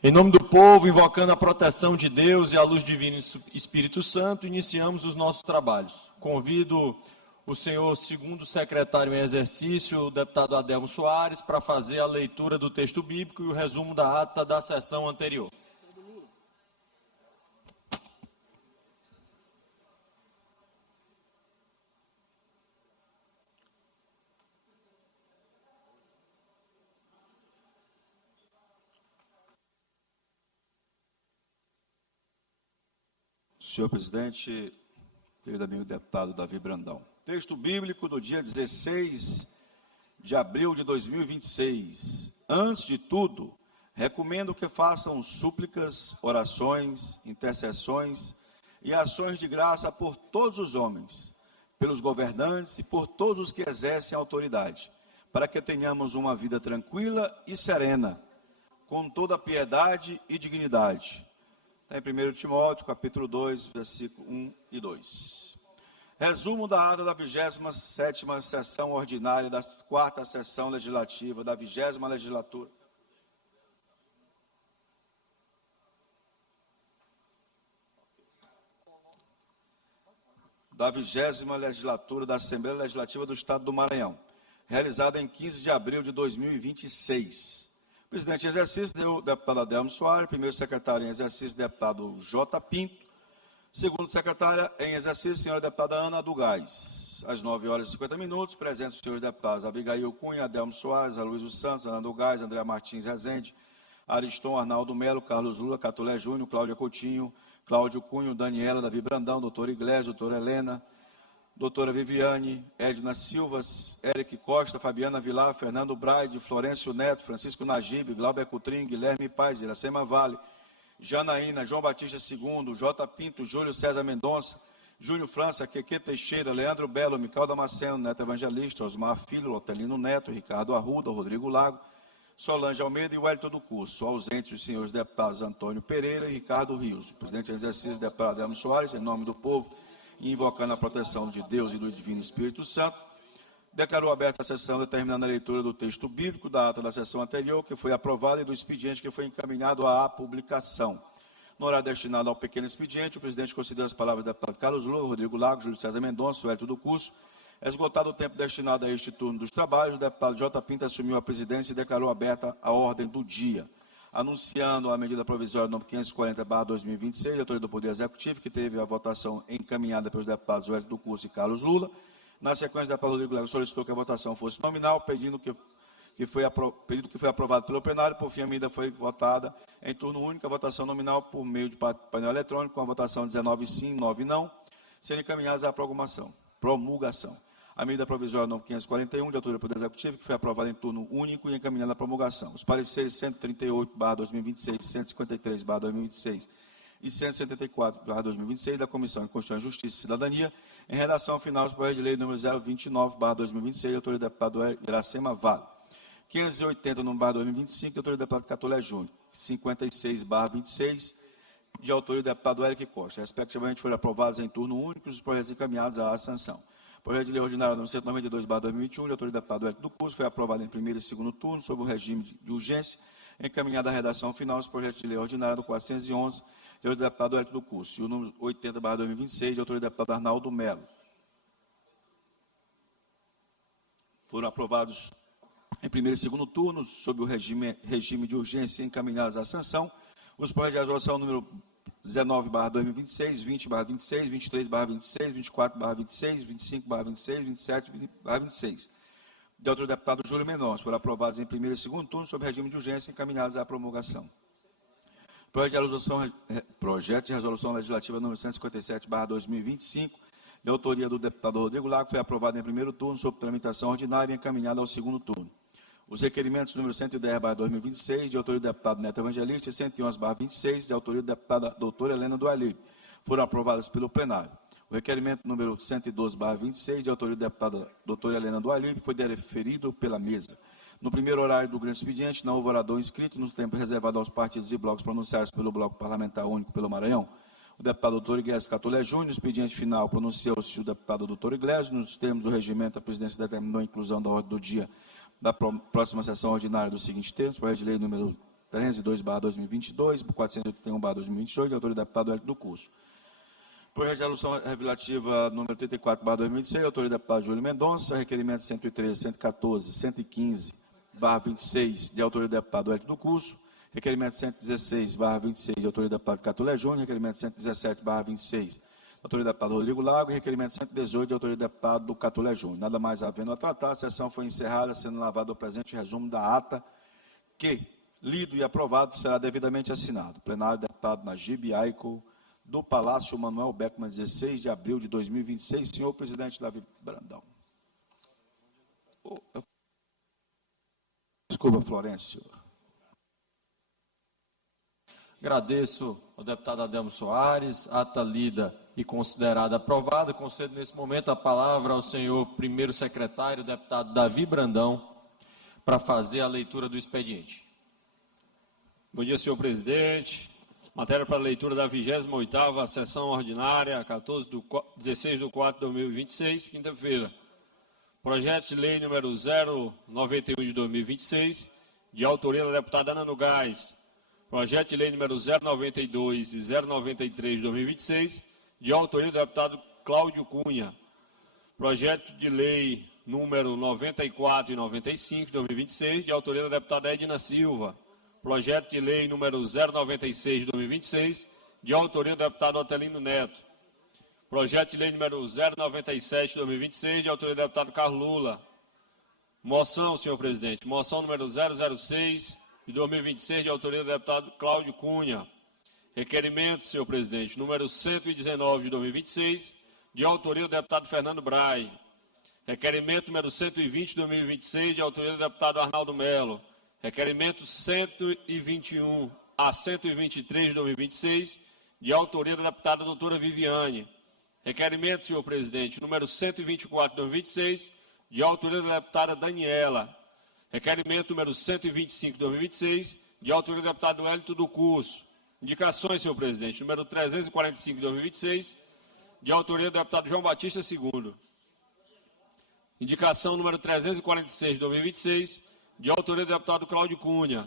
Em nome do povo, invocando a proteção de Deus e a luz divina e Espírito Santo, iniciamos os nossos trabalhos. Convido o senhor segundo secretário em exercício, o deputado Adelmo Soares, para fazer a leitura do texto bíblico e o resumo da ata da sessão anterior. Senhor presidente, querido amigo deputado Davi Brandão. Texto bíblico do dia 16 de abril de 2026. Antes de tudo, recomendo que façam súplicas, orações, intercessões e ações de graça por todos os homens, pelos governantes e por todos os que exercem a autoridade, para que tenhamos uma vida tranquila e serena, com toda piedade e dignidade. Está em 1 Timóteo, capítulo 2, versículo 1 e 2. Resumo da ata da 27ª sessão ordinária da 4ª sessão legislativa da 20ª legislatura. Da 20ª legislatura da Assembleia Legislativa do Estado do Maranhão, realizada em 15 de abril de 2026. Presidente em exercício, o deputado Adelmo Soares. Primeiro secretário em exercício, deputado J. Pinto. Segundo secretária em exercício, senhora deputada Ana do Gás. Às 9h50, presentes os senhores deputados Abigail Cunha, Adelmo Soares, Aloysio Santos, Ana do Gás, André Martins Rezende, Ariston, Arnaldo Melo, Carlos Lula, Catulé Júnior, Cláudia Coutinho, Cláudio Cunha, Daniela, Davi Brandão, doutora Iglesias, doutora Helena, doutora Viviane, Edna Silva, Eric Costa, Fabiana Vilar, Fernando Braide, Florencio Neto, Francisco Najib, Glauber Cutrim, Guilherme Paz, Iracema Vale, Janaína, João Batista II, J. Pinto, Júlio César Mendonça, Júlio França, Queque Teixeira, Leandro Belo, Mical Damasceno, Neto Evangelista, Osmar Filho, Lotelino Neto, Ricardo Arruda, Rodrigo Lago, Solange Almeida e Wellington do Curso. Ausentes os senhores deputados Antônio Pereira e Ricardo Rios. Presidente em exercício, deputado Adelmo Soares, em nome do povo, e invocando a proteção de Deus e do Divino Espírito Santo, declarou aberta a sessão, determinando a leitura do texto bíblico da ata da sessão anterior, que foi aprovada, e do expediente que foi encaminhado à publicação. No horário destinado ao pequeno expediente, o presidente considera as palavras do deputado Carlos Lula, Rodrigo Lago, Júlio César Mendonça, Wellington do Curso. Esgotado o tempo destinado a este turno dos trabalhos, o deputado J. Pinto assumiu a presidência e declarou aberta a ordem do dia, anunciando a medida provisória número 540/2026, de autoria do Poder Executivo, que teve a votação encaminhada pelos deputados Wellington do Curso e Carlos Lula. Na sequência, o deputado Rodrigo Lago solicitou que a votação fosse nominal, pedido que foi aprovado pelo plenário. Por fim, a medida foi votada em turno único, a votação nominal por meio de painel eletrônico, com a votação 19 sim, 9 não, sendo encaminhadas à promulgação. A medida provisória número 541, de autoria do Poder Executivo, que foi aprovada em turno único e encaminhada à promulgação. Os pareceres 138/2026, 153/2026 e 174/2026 da Comissão de Constituição, Justiça e Cidadania, em redação final do projeto de lei número 029/2026, de autoria do deputado Iracema Vale. 580, número 2025, de autoria do deputado Catulé Júnior. 56/26, de autoria do deputado Eric Costa. Respectivamente, foram aprovados em turno único os projetos encaminhados à sanção. Projeto de lei ordinário número 192/2021, de autoria do deputado Wellington do Curso, foi aprovado em primeiro e segundo turno, sob o regime de urgência, encaminhada à redação final, os projetos de lei ordinário do 411, de autoria do deputado Wellington do Curso, e o número 80/2026, de autoria do deputado Arnaldo Melo. Foram aprovados em primeiro e segundo turno, sob o regime de urgência, encaminhados à sanção, os projetos de resolução número 19/2026, 20/26, 23/26, 24/26, 25/26, 27/26. De autoria do deputado Júlio Mendonça, foram aprovados em primeiro e segundo turno, sob regime de urgência, encaminhados à promulgação. Projeto de resolução legislativa número 157/2025, de autoria do deputado Rodrigo Lago, foi aprovado em primeiro turno, sob tramitação ordinária e encaminhado ao segundo turno. Os requerimentos número 110/2026, de autoria do deputado Neto Evangelista, e 111/26, de autoria da deputada doutora Helena do Alib, foram aprovadas pelo plenário. O requerimento número 112/26, de autoria da deputada doutora Helena do Alib, foi deferido pela mesa. No primeiro horário do grande expediente, não houve orador inscrito, no tempo reservado aos partidos e blocos pronunciados pelo Bloco Parlamentar Único pelo Maranhão. O deputado doutor Iglesias Catulé Júnior, no expediente final, pronunciou-se o deputado doutor Iglesias. Nos termos do regimento, a presidência determinou a inclusão da ordem do dia da próxima sessão ordinária dos seguintes termos: projeto de lei número 302/2022, 481/2022, de autoria do deputado Hélio do Curso. Projeto de resolução revelativa número 34/2026, autoria do deputado Júlio Mendonça, requerimento 113, 114, 115/26, de autoria do deputado Hélio do Curso, requerimento 116/26, de autoria do deputado Catulé Júnior, requerimento 117/26, de autoria do deputado Rodrigo Lago, e requerimento 118, de autoria do deputado Catulé Júnior. Nada mais havendo a tratar, a sessão foi encerrada, sendo lavado o presente resumo da ata, que, lido e aprovado, será devidamente assinado. Plenário, deputado Najib Aico, do Palácio Manuel Beckmann, 16 de abril de 2026. Senhor presidente Davi Brandão. Desculpa, Florencio. Agradeço ao deputado Adelmo Soares, ata lida e considerada aprovada. Concedo nesse momento a palavra ao senhor primeiro secretário, deputado Davi Brandão, para fazer a leitura do expediente. Bom dia, senhor presidente. Matéria para leitura da 28ª sessão ordinária, 16/4/2026, quinta-feira. Projeto de lei número 091 de 2026, de autoria da deputada Ana Nogaes. Projeto de lei número 092 e 093 de 2026, de autoria do deputado Cláudio Cunha. Projeto de lei número 94 e 95 de 2026, de autoria da deputada Edna Silva. Projeto de lei número 096 de 2026, de autoria do deputado Otelino Neto. Projeto de lei número 097 de 2026, de autoria do deputado Carlos Lula. Moção, senhor presidente. Moção número 006 de 2026, de autoria do deputado Cláudio Cunha. Requerimento, senhor presidente, número 119 de 2026, de autoria do deputado Fernando Bray. Requerimento número 120 de 2026, de autoria do deputado Arnaldo Melo. Requerimento 121 a 123 de 2026, de autoria da deputada doutora Viviane. Requerimento, senhor presidente, número 124 de 2026, de autoria da deputada Daniela. Requerimento número 125 de 2026, de autoria do deputado Hélio do Curso. Indicações, senhor presidente, número 345 de 2026, de autoria do deputado João Batista II. Indicação número 346 de 2026, de autoria do deputado Cláudio Cunha.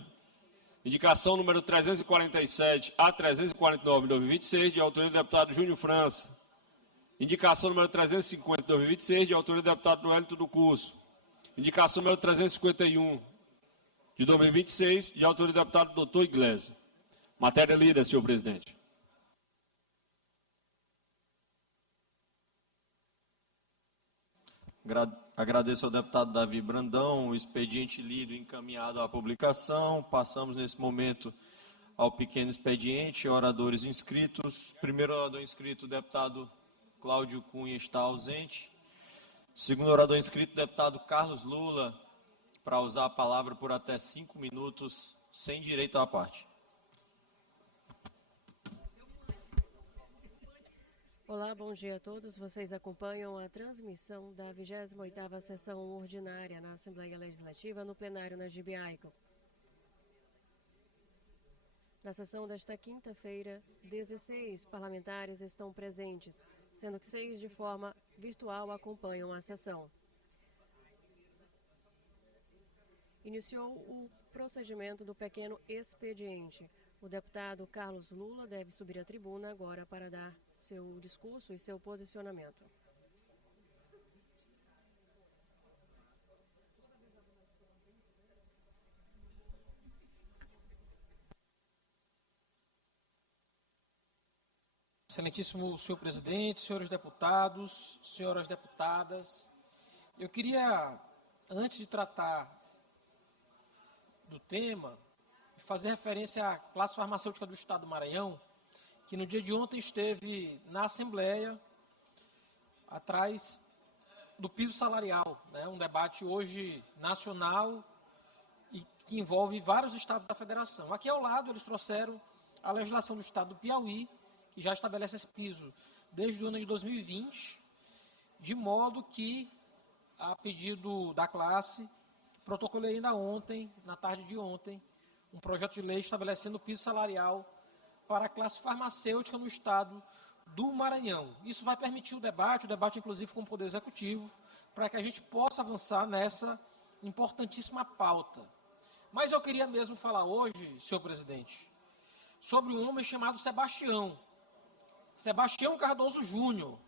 Indicação número 347 a 349 de 2026, de autoria do deputado Júnior França. Indicação número 350 de 2026, de autoria do deputado Hélio do Curso. Indicação número 351 de 2026, de autoria do deputado doutor Iglesias. Matéria lida, senhor presidente. Agradeço ao deputado Davi Brandão, o expediente lido e encaminhado à publicação. Passamos nesse momento ao pequeno expediente, oradores inscritos. Primeiro orador inscrito, o deputado Cláudio Cunha, está ausente. Segundo orador inscrito, o deputado Carlos Lula, para usar a palavra por até 5 minutos, sem direito à parte. Olá, bom dia a todos. Vocês acompanham a transmissão da 28ª sessão ordinária na Assembleia Legislativa no plenário Najib Aico. Na sessão desta quinta-feira, 16 parlamentares estão presentes, sendo que 6 de forma virtual acompanham a sessão. Iniciou o procedimento do pequeno expediente. O deputado Carlos Lula deve subir à tribuna agora para dar seu discurso e seu posicionamento. Excelentíssimo senhor presidente, senhores deputados, senhoras deputadas, eu queria, antes de tratar do tema, fazer referência à classe farmacêutica do Estado do Maranhão, que no dia de ontem esteve na Assembleia, atrás do piso salarial, né? Um debate hoje nacional e que envolve vários estados da federação. Aqui ao lado eles trouxeram a legislação do Estado do Piauí, que já estabelece esse piso desde o ano de 2020, de modo que, a pedido da classe, protocolei ainda ontem, na tarde de ontem, um projeto de lei estabelecendo o piso salarial para a classe farmacêutica no estado do Maranhão. Isso vai permitir o debate inclusive com o Poder Executivo, para que a gente possa avançar nessa importantíssima pauta. Mas eu queria mesmo falar hoje, senhor presidente, sobre um homem chamado Sebastião Cardoso Júnior,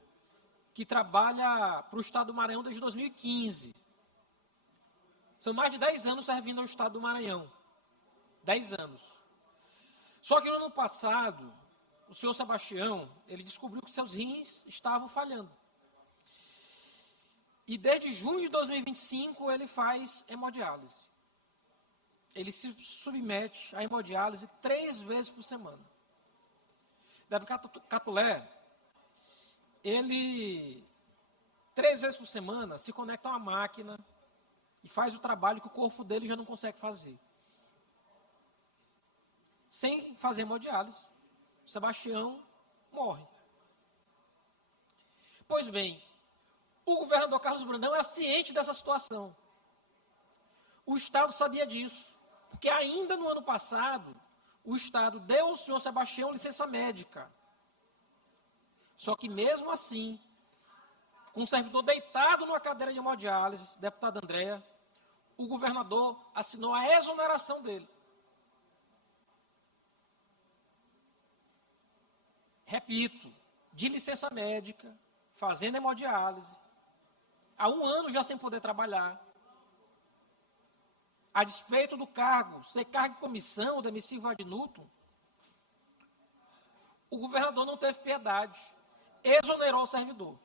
que trabalha para o Estado do Maranhão desde 2015. São mais de 10 anos servindo ao Estado do Maranhão. 10 anos. Só que no ano passado, o senhor Sebastião, ele descobriu que seus rins estavam falhando. E desde junho de 2025, ele faz hemodiálise. Ele se submete à hemodiálise 3 vezes por semana. Deputado Catulé, ele 3 vezes por semana se conecta a uma máquina e faz o trabalho que o corpo dele já não consegue fazer. Sem fazer hemodiálise, Sebastião morre. Pois bem, o governador Carlos Brandão era ciente dessa situação. O Estado sabia disso, porque ainda no ano passado, o Estado deu ao senhor Sebastião licença médica. Só que mesmo assim, com o servidor deitado numa cadeira de hemodiálise, deputada Andréa, o governador assinou a exoneração dele. Repito, de licença médica, fazendo hemodiálise, há 1 ano já sem poder trabalhar, a despeito do cargo, ser cargo de comissão, demissivo ad nutum, o governador não teve piedade, exonerou o servidor.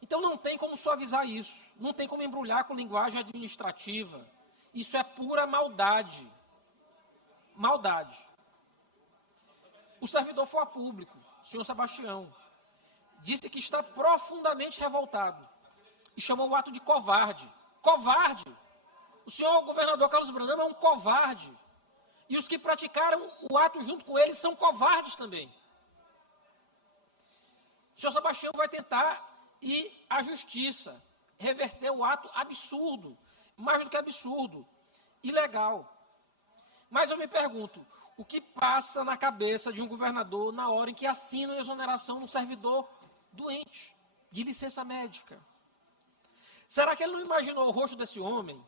Então não tem como suavizar isso, não tem como embrulhar com linguagem administrativa. Isso é pura maldade. Maldade. O servidor foi a público, o senhor Sebastião, disse que está profundamente revoltado e chamou o ato de covarde. Covarde! O senhor governador Carlos Brandão é um covarde. E os que praticaram o ato junto com ele são covardes também. O senhor Sebastião vai tentar ir à justiça, reverter o ato absurdo, mais do que absurdo, ilegal. Mas eu me pergunto, o que passa na cabeça de um governador na hora em que assina a exoneração de um servidor doente, de licença médica? Será que ele não imaginou o rosto desse homem?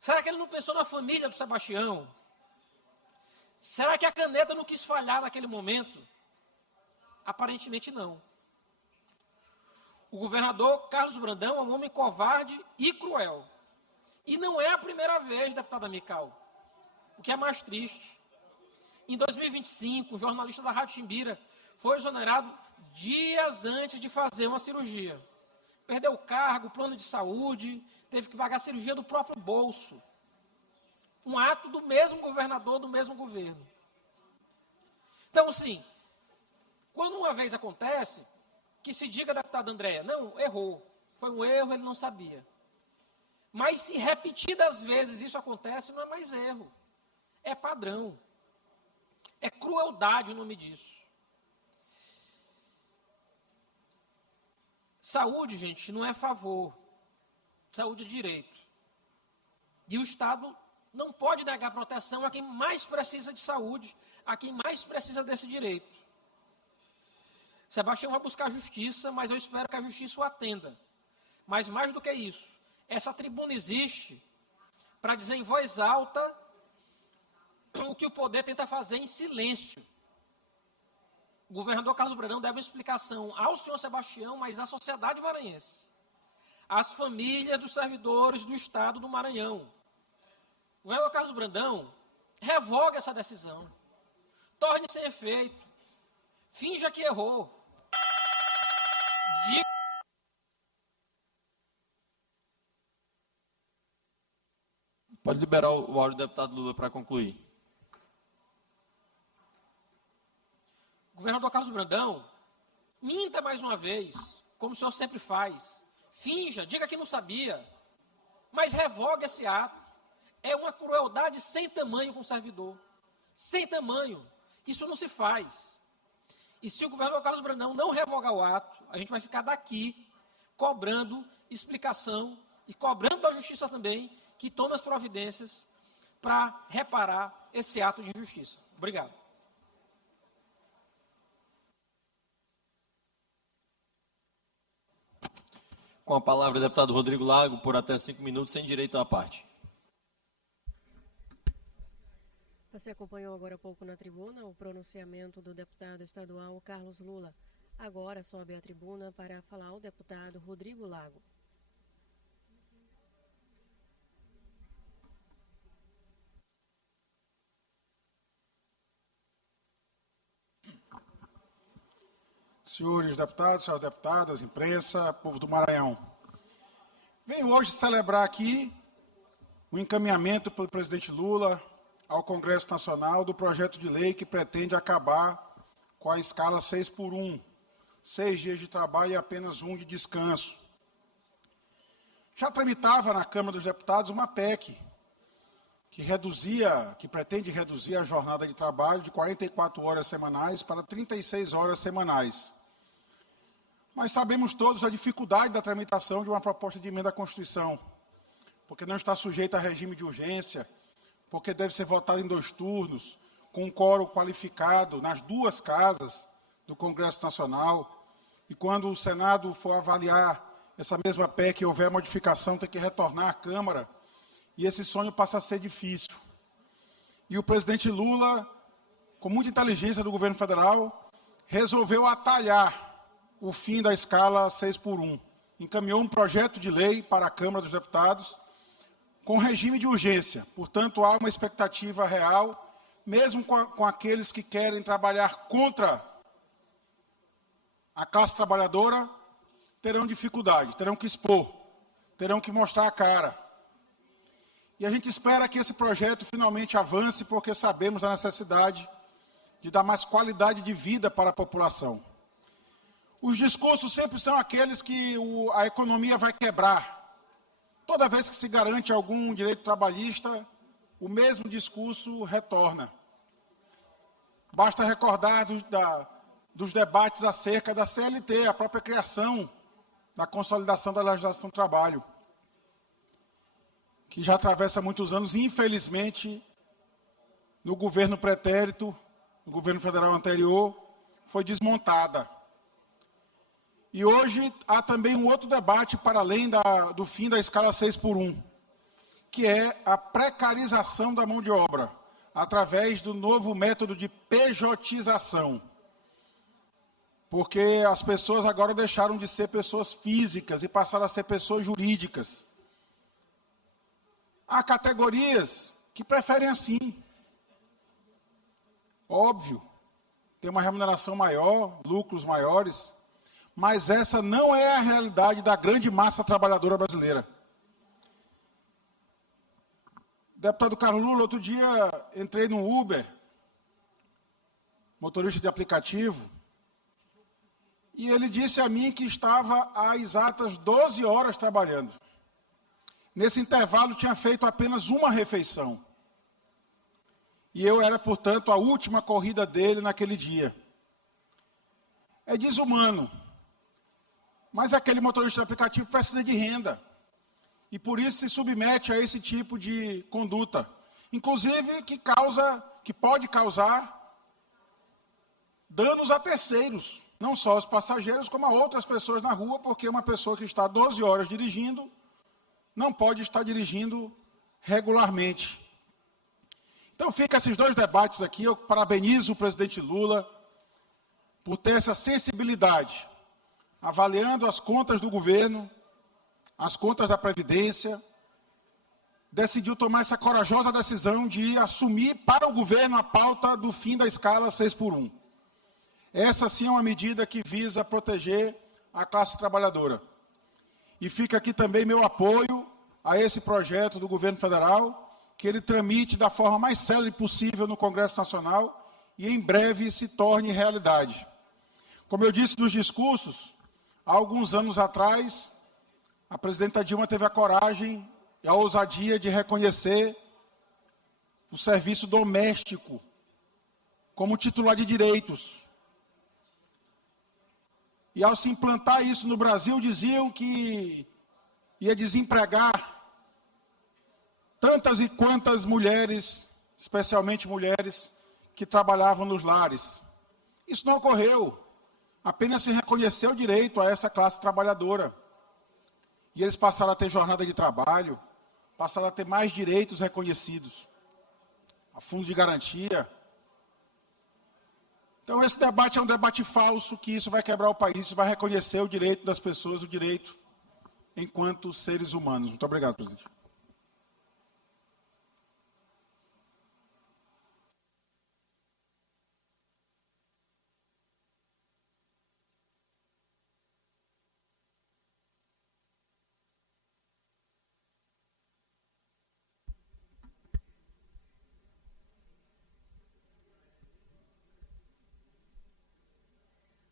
Será que ele não pensou na família do Sebastião? Será que a caneta não quis falhar naquele momento? Aparentemente não. O governador Carlos Brandão é um homem covarde e cruel. E não é a primeira vez, deputada Mical, o que é mais triste. Em 2025, o jornalista da Rádio Chimbira foi exonerado dias antes de fazer uma cirurgia. Perdeu o cargo, plano de saúde, teve que pagar a cirurgia do próprio bolso. Um ato do mesmo governador, do mesmo governo. Então, assim, quando uma vez acontece, que se diga, deputada Andréa, não, errou, foi um erro, ele não sabia. Mas se repetidas vezes isso acontece, não é mais erro, é padrão. É crueldade o nome disso. Saúde, gente, não é favor. Saúde é direito. E o Estado não pode negar proteção a quem mais precisa de saúde, a quem mais precisa desse direito. Sebastião vai buscar justiça, mas eu espero que a justiça o atenda. Mas mais do que isso, essa tribuna existe para dizer em voz alta o que o poder tenta fazer em silêncio. O governador Carlos Brandão deve uma explicação ao senhor Sebastião, mas à sociedade maranhense, às famílias dos servidores do Estado do Maranhão. O governador Carlos Brandão revoga essa decisão, torne sem efeito, finja que errou. Pode liberar o áudio do deputado Lula para concluir. O governador Carlos Brandão minta mais uma vez, como o senhor sempre faz. Finja, diga que não sabia, mas revoga esse ato. É uma crueldade sem tamanho com o servidor. Sem tamanho. Isso não se faz. E se o governador Carlos Brandão não revogar o ato, a gente vai ficar daqui cobrando explicação e cobrando da justiça também que tome as providências para reparar esse ato de injustiça. Obrigado. Com a palavra, o deputado Rodrigo Lago, por até 5 minutos, sem direito à parte. Você acompanhou agora há pouco na tribuna o pronunciamento do deputado estadual Carlos Lula. Agora sobe à tribuna para falar o deputado Rodrigo Lago. Senhores deputados, senhoras deputadas, imprensa, povo do Maranhão. Venho hoje celebrar aqui o encaminhamento pelo presidente Lula ao Congresso Nacional do projeto de lei que pretende acabar com a escala 6x1, 6 dias de trabalho e apenas 1 de descanso. Já tramitava na Câmara dos Deputados uma PEC que pretende reduzir a jornada de trabalho de 44 horas semanais para 36 horas semanais. Mas sabemos todos a dificuldade da tramitação de uma proposta de emenda à Constituição, porque não está sujeita a regime de urgência, porque deve ser votada em 2 turnos, com um quórum qualificado nas 2 casas do Congresso Nacional, e quando o Senado for avaliar essa mesma PEC e houver modificação, tem que retornar à Câmara, e esse sonho passa a ser difícil. E o presidente Lula, com muita inteligência do governo federal, resolveu atalhar o fim da escala 6x1. Encaminhou um projeto de lei para a Câmara dos Deputados com regime de urgência. Portanto, há uma expectativa real, mesmo com aqueles que querem trabalhar contra a classe trabalhadora, terão dificuldade, terão que expor, terão que mostrar a cara. E a gente espera que esse projeto finalmente avance, porque sabemos da necessidade de dar mais qualidade de vida para a população. Os discursos sempre são aqueles que a economia vai quebrar. Toda vez que se garante algum direito trabalhista, o mesmo discurso retorna. Basta recordar dos debates acerca da CLT, a própria criação da consolidação da legislação do trabalho, que já atravessa muitos anos, e infelizmente, no governo pretérito, no governo federal anterior, foi desmontada. E hoje há também um outro debate para além do fim da escala 6x1, que é a precarização da mão de obra, através do novo método de pejotização. Porque as pessoas agora deixaram de ser pessoas físicas e passaram a ser pessoas jurídicas. Há categorias que preferem assim. Óbvio, tem uma remuneração maior, lucros maiores, mas essa não é a realidade da grande massa trabalhadora brasileira. Deputado Carlos Lula, outro dia entrei no Uber, motorista de aplicativo, e ele disse a mim que estava há exatas 12 horas trabalhando. Nesse intervalo tinha feito apenas uma refeição. E eu era, portanto, a última corrida dele naquele dia. É desumano. Mas aquele motorista de aplicativo precisa de renda. E por isso se submete a esse tipo de conduta. Inclusive que pode causar danos a terceiros. Não só aos passageiros, como a outras pessoas na rua, porque uma pessoa que está 12 horas dirigindo não pode estar dirigindo regularmente. Então fica esses 2 debates aqui. Eu parabenizo o presidente Lula por ter essa sensibilidade, avaliando as contas do governo, as contas da Previdência, decidiu tomar essa corajosa decisão de assumir para o governo a pauta do fim da escala 6x1. Essa sim é uma medida que visa proteger a classe trabalhadora. E fica aqui também meu apoio a esse projeto do governo federal, que ele tramite da forma mais célere possível no Congresso Nacional e em breve se torne realidade. Como eu disse nos discursos, há alguns anos atrás, a presidenta Dilma teve a coragem e a ousadia de reconhecer o serviço doméstico como titular de direitos. E ao se implantar isso no Brasil, diziam que ia desempregar tantas e quantas mulheres, especialmente mulheres, que trabalhavam nos lares. Isso não ocorreu. Apenas se reconheceu o direito a essa classe trabalhadora. E eles passaram a ter jornada de trabalho, passaram a ter mais direitos reconhecidos. a fundo de garantia. Então, esse debate é um debate falso, que isso vai quebrar o país, isso vai reconhecer o direito das pessoas, o direito enquanto seres humanos. Muito obrigado, presidente.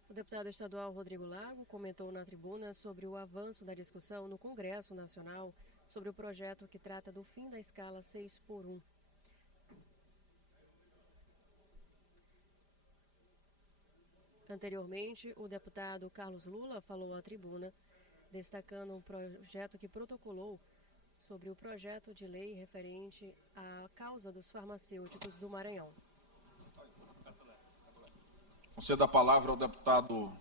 O deputado estadual Rodrigo Lago comentou na tribuna sobre o avanço da discussão no Congresso Nacional sobre o projeto que trata do fim da escala 6x1. Anteriormente, o deputado Carlos Lula falou à tribuna, destacando um projeto que protocolou sobre o projeto de lei referente à causa dos farmacêuticos do Maranhão. Concedo a palavra ao deputado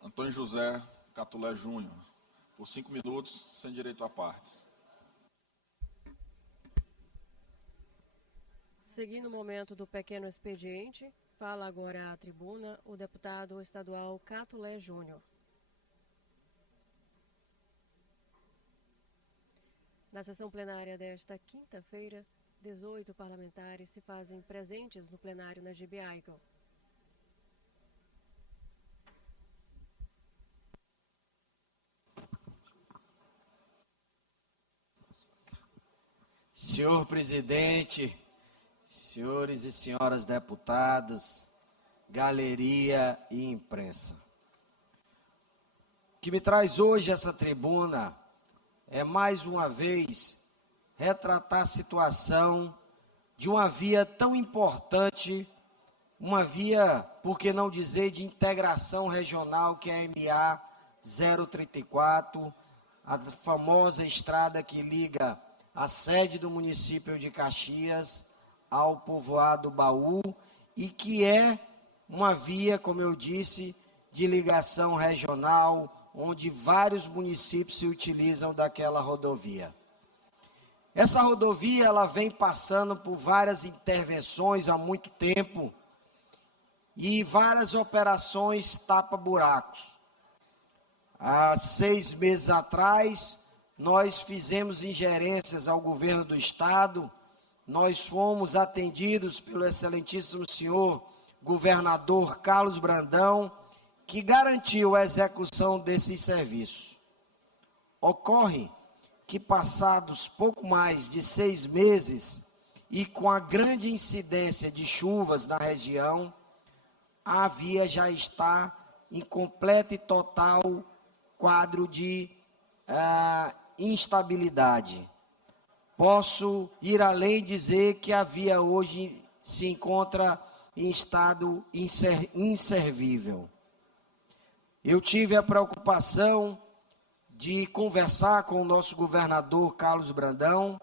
Antônio José Catulé Júnior, por 5 minutos, sem direito a partes. Seguindo o momento do pequeno expediente, fala agora à tribuna o deputado estadual Catulé Júnior. Na sessão plenária desta quinta-feira, 18 parlamentares se fazem presentes no plenário na GB Eagle. Senhor presidente, senhores e senhoras deputados, galeria e imprensa. O que me traz hoje essa tribuna é mais uma vez retratar a situação de uma via tão importante, uma via, por que não dizer, de integração regional, que é a MA 034, a famosa estrada que liga a sede do município de Caxias ao povoado Baú, e que é uma via, como eu disse, de ligação regional, onde vários municípios se utilizam daquela rodovia. Essa rodovia ela vem passando por várias intervenções há muito tempo e várias operações tapa-buracos. Há 6 meses atrás, nós fizemos ingerências ao governo do estado, nós fomos atendidos pelo excelentíssimo senhor governador Carlos Brandão, que garantiu a execução desses serviços. Ocorre que, passados pouco mais de 6 meses, e com a grande incidência de chuvas na região, a via já está em completo e total quadro de instabilidade. Posso ir além e dizer que a via hoje se encontra em estado inservível. Eu tive a preocupação de conversar com o nosso governador Carlos Brandão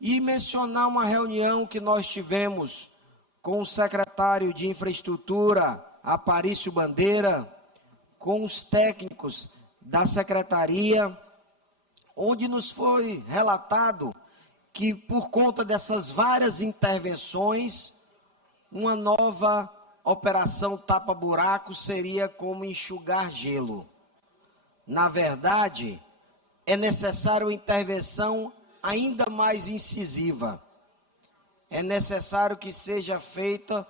e mencionar uma reunião que nós tivemos com o secretário de Infraestrutura, Aparício Bandeira, com os técnicos da secretaria, onde nos foi relatado que, por conta dessas várias intervenções, uma nova operação tapa-buraco seria como enxugar gelo. Na verdade, é necessário uma intervenção ainda mais incisiva. É necessário que seja feita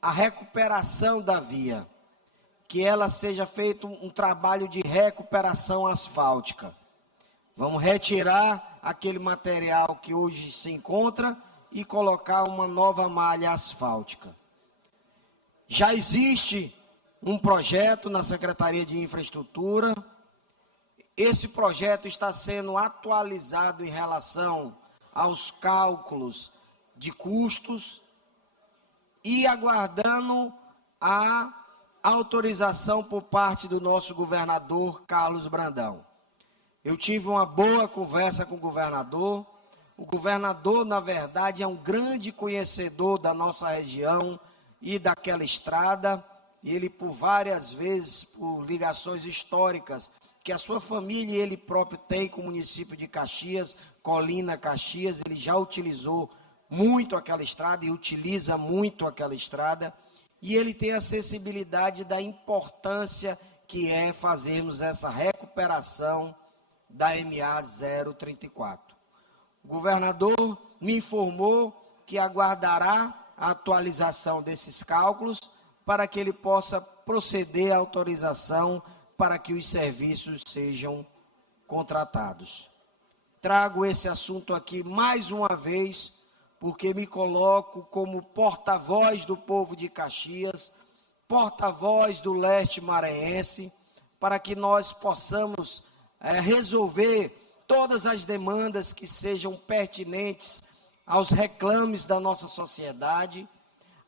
a recuperação da via, que ela seja feito um trabalho de recuperação asfáltica. Vamos retirar aquele material que hoje se encontra e colocar uma nova malha asfáltica. Já existe um projeto na Secretaria de Infraestrutura. Esse projeto está sendo atualizado em relação aos cálculos de custos e aguardando a autorização por parte do nosso governador Carlos Brandão. Eu tive uma boa conversa com o governador. O governador, na verdade, é um grande conhecedor da nossa região e daquela estrada. E ele, por várias vezes, por ligações históricas, que a sua família e ele próprio tem com o município de Caxias, Colina, Caxias, ele já utilizou muito aquela estrada e utiliza muito aquela estrada, e ele tem a sensibilidade da importância que é fazermos essa recuperação da MA 034. O governador me informou que aguardará a atualização desses cálculos para que ele possa proceder à autorização para que os serviços sejam contratados. Trago esse assunto aqui mais uma vez, porque me coloco como porta-voz do povo de Caxias, porta-voz do leste maranhense, para que nós possamos resolver todas as demandas que sejam pertinentes aos reclames da nossa sociedade.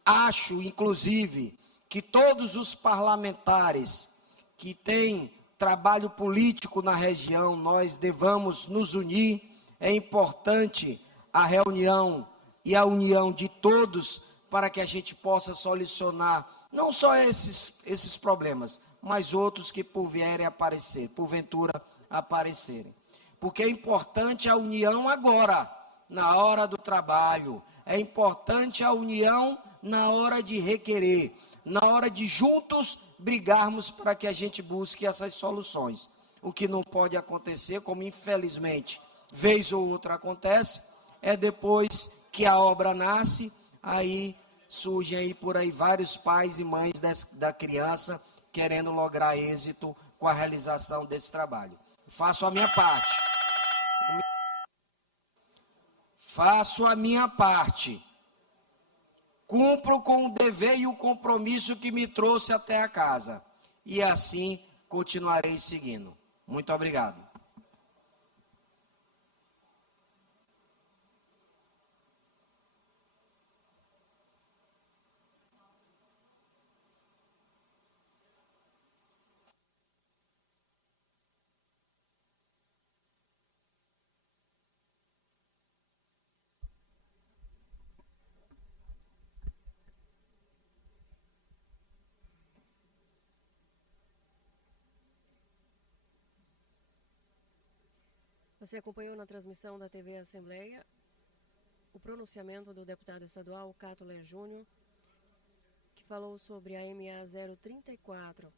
Acho, inclusive, que todos os parlamentares que têm trabalho político na região, nós devamos nos unir. É importante a reunião e a união de todos para que a gente possa solucionar não só esses problemas, mas outros que porventura aparecerem. Porque é importante a união agora, na hora do trabalho. É importante a união na hora de requerer, na hora de juntos brigarmos para que a gente busque essas soluções. O que não pode acontecer, como infelizmente, vez ou outra acontece, é depois que a obra nasce, aí surgem aí por aí vários pais e mães da criança querendo lograr êxito com a realização desse trabalho. Faço a minha parte. Faço a minha parte. Cumpro com o dever e o compromisso que me trouxe até a casa. E assim continuarei seguindo. Muito obrigado. Você acompanhou na transmissão da TV Assembleia o pronunciamento do deputado estadual Cato Ler Júnior, que falou sobre a MA 034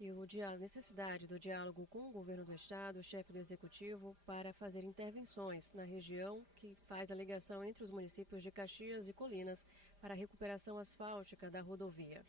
e a necessidade do diálogo com o governo do estado, o chefe do executivo, para fazer intervenções na região que faz a ligação entre os municípios de Caxias e Colinas para a recuperação asfáltica da rodovia.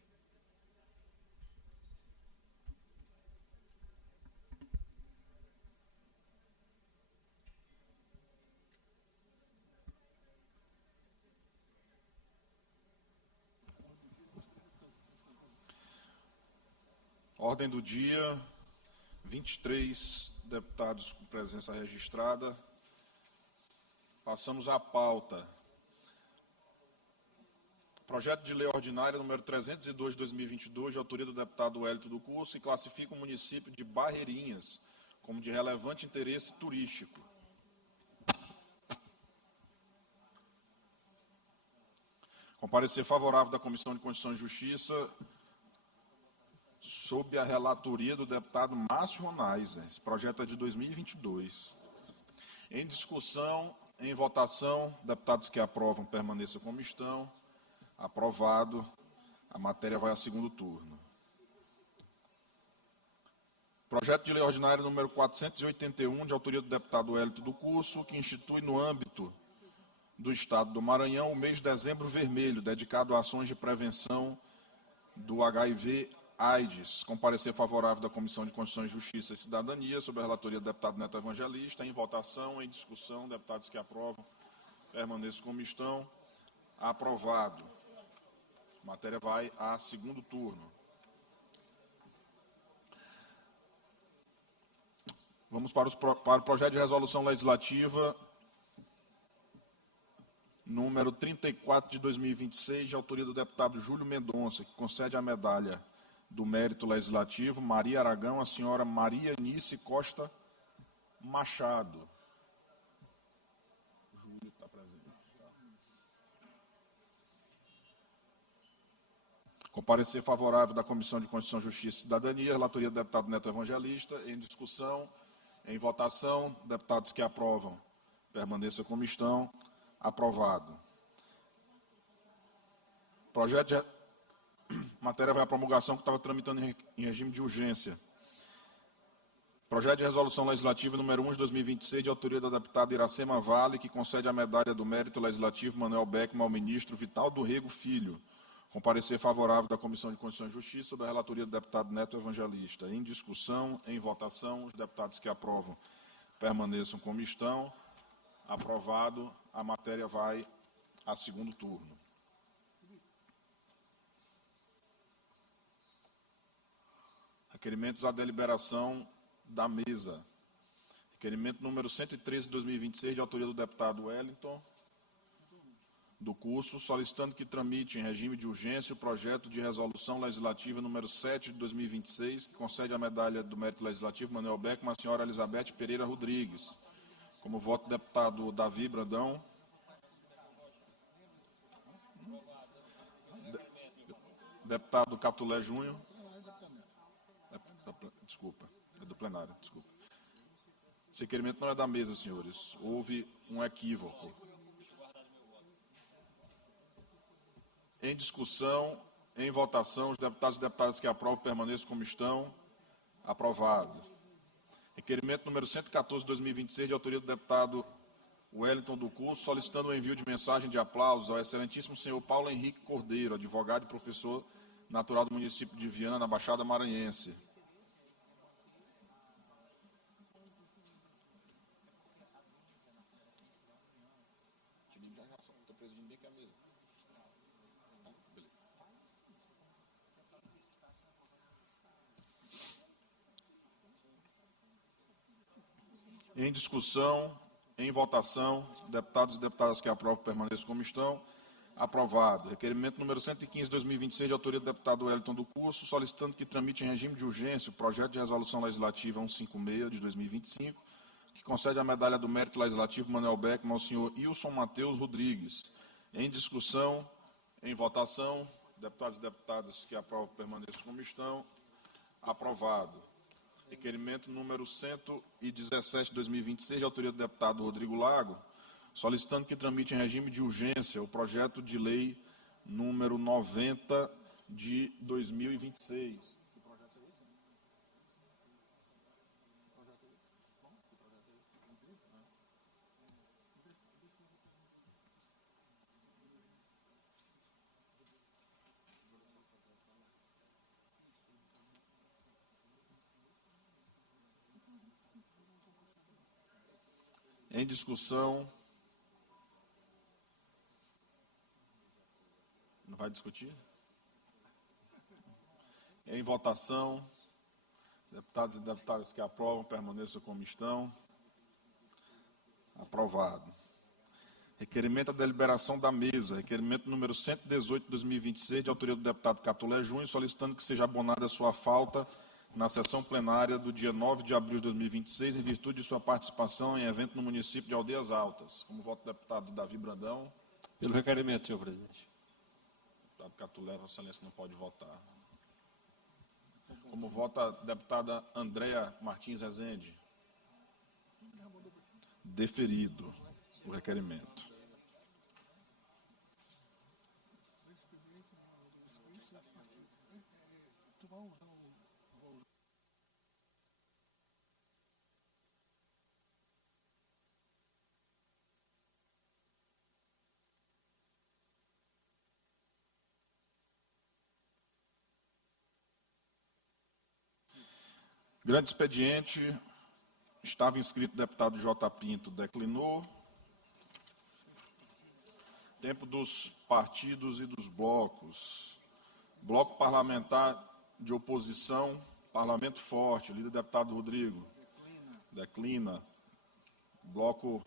Ordem do dia, 23 deputados com presença registrada. Passamos à pauta. Projeto de lei ordinária número 302 de 2022, de autoria do deputado Wellington do Curso, e classifica o município de Barreirinhas como de relevante interesse turístico. Com parecer favorável da Comissão de Constituição e Justiça, sob a relatoria do deputado Márcio Ronaiser. Esse projeto é de 2022. Em discussão, em votação, deputados que aprovam permaneçam como estão. Aprovado. A matéria vai a segundo turno. Projeto de lei ordinário número 481, de autoria do deputado Wellington do Curso, que institui no âmbito do Estado do Maranhão o mês de dezembro vermelho, dedicado a ações de prevenção do HIV/AIDS, com parecer favorável da Comissão de Constituição e Justiça e Cidadania, sob a relatoria do deputado Neto Evangelista. Em votação, em discussão, deputados que aprovam, permaneçam como estão. Aprovado. A matéria vai a segundo turno. Vamos para o projeto de resolução legislativa número 34 de 2026, de autoria do deputado Júlio Mendonça, que concede a medalha do Mérito Legislativo Maria Aragão à senhora Maria Nice Costa Machado. Júlio está presente. Com parecer favorável da Comissão de Constituição, Justiça e Cidadania, relatoria do deputado Neto Evangelista. Em discussão, em votação, deputados que aprovam, permaneçam como estão. Aprovado. Projeto de matéria vai à promulgação que estava tramitando em regime de urgência. Projeto de resolução legislativa número 1 de 2026, de autoria da deputada Iracema Vale, que concede a medalha do mérito legislativo Manuel Beckmann ao ministro Vital do Rego Filho, com parecer favorável da Comissão de Constituição e Justiça, sob a relatoria do deputado Neto Evangelista. Em discussão, em votação, os deputados que aprovam permaneçam como estão. Aprovado, a matéria vai a segundo turno. Requerimentos à deliberação da mesa. Requerimento número 113 de 2026, de autoria do deputado Wellington, do curso, solicitando que tramite em regime de urgência o projeto de resolução legislativa número 7 de 2026, que concede a medalha do mérito legislativo Manuel Beckmann à senhora Elizabeth Pereira Rodrigues. Como voto do deputado Davi Brandão. Deputado Catulé Júnior. Desculpa, é do plenário, desculpa. Esse requerimento não é da mesa, senhores. Houve um equívoco. Em discussão, em votação, os deputados e deputadas que aprovam permaneçam como estão. Aprovado. Requerimento número 114 de 2026, de autoria do deputado Wellington do curso, solicitando o envio de mensagem de aplausos ao excelentíssimo senhor Paulo Henrique Cordeiro, advogado e professor natural do município de Viana, na Baixada Maranhense. Em discussão, em votação, deputados e deputadas que aprovam permaneçam como estão. Aprovado. Requerimento número 115 de 2026, de autoria do deputado Wellington do curso, solicitando que tramite em regime de urgência o projeto de resolução legislativa 156 de 2025, que concede a medalha do mérito legislativo Manuel Beckmann ao senhor Ilson Mateus Rodrigues. Em discussão, em votação, deputados e deputadas que aprovam permaneçam como estão. Aprovado. Requerimento número 117 de 2026, de autoria do deputado Rodrigo Lago, solicitando que tramite em regime de urgência o projeto de lei número 90 de 2026. Em discussão. Não vai discutir? Em votação. Deputados e deputadas que aprovam, permaneçam como estão. Aprovado. Requerimento à deliberação da mesa. Requerimento número 118 de 2026, de autoria do deputado Catulé Júnior, solicitando que seja abonada a sua falta na sessão plenária do dia 9 de abril de 2026, em virtude de sua participação em evento no município de Aldeias Altas. Como voto do deputado Davi Brandão. Pelo requerimento, senhor presidente. Deputado Catulé, Vossa Excelência não pode votar. Como vota a deputada Andréa Martins Rezende. Deferido o requerimento. Grande expediente, estava inscrito o deputado J. Pinto, declinou. Tempo dos partidos e dos blocos. Bloco parlamentar de oposição, Parlamento Forte, líder deputado Rodrigo. Declina. Bloco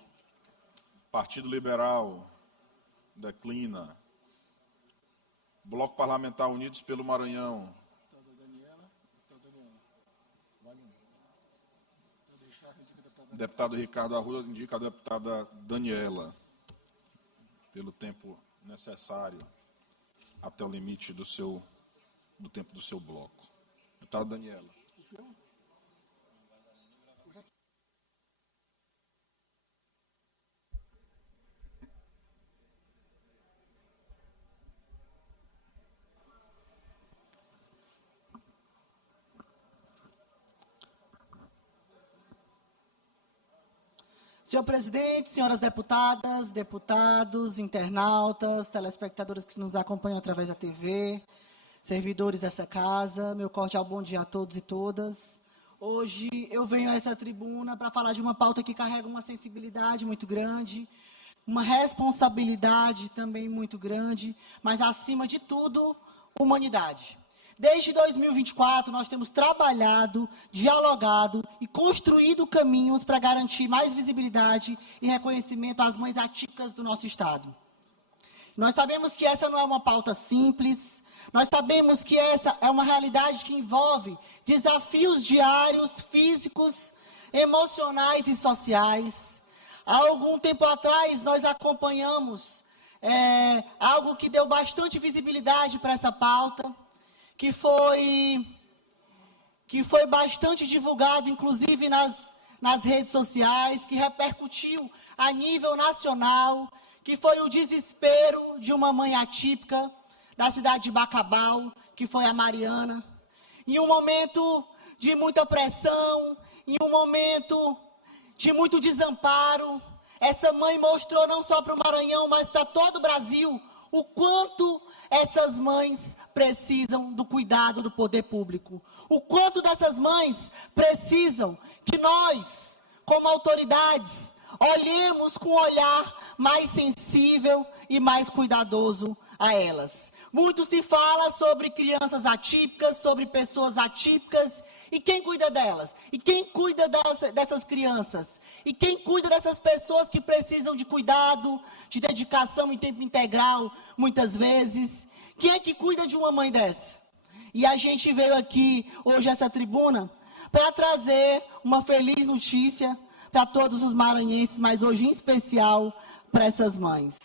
Partido Liberal, declina. Bloco Parlamentar Unidos pelo Maranhão. Deputado Ricardo Arruda indica a deputada Daniela, pelo tempo necessário até o limite do tempo do seu bloco. Deputada Daniela. Senhor presidente, senhoras deputadas, deputados, internautas, telespectadores que nos acompanham através da TV, servidores dessa casa, meu cordial bom dia a todos e todas. Hoje eu venho a essa tribuna para falar de uma pauta que carrega uma sensibilidade muito grande, uma responsabilidade também muito grande, mas acima de tudo, humanidade. Desde 2024, nós temos trabalhado, dialogado e construído caminhos para garantir mais visibilidade e reconhecimento às mães atípicas do nosso Estado. Nós sabemos que essa não é uma pauta simples, nós sabemos que essa é uma realidade que envolve desafios diários, físicos, emocionais e sociais. Há algum tempo atrás, nós acompanhamos algo que deu bastante visibilidade para essa pauta, que foi bastante divulgado, inclusive nas redes sociais, que repercutiu a nível nacional, que foi o desespero de uma mãe atípica da cidade de Bacabal, que foi a Mariana. Em um momento de muita pressão, em um momento de muito desamparo, essa mãe mostrou não só para o Maranhão, mas para todo o Brasil, o quanto essas mães precisam do cuidado do poder público. O quanto dessas mães precisam que nós, como autoridades, olhemos com um olhar mais sensível e mais cuidadoso a elas. Muito se fala sobre crianças atípicas, sobre pessoas atípicas, e quem cuida delas? E quem cuida dessas crianças? E quem cuida dessas pessoas que precisam de cuidado, de dedicação em tempo integral, muitas vezes? Quem é que cuida de uma mãe dessa? E a gente veio aqui, hoje, a essa tribuna, para trazer uma feliz notícia para todos os maranhenses, mas hoje, em especial, para essas mães.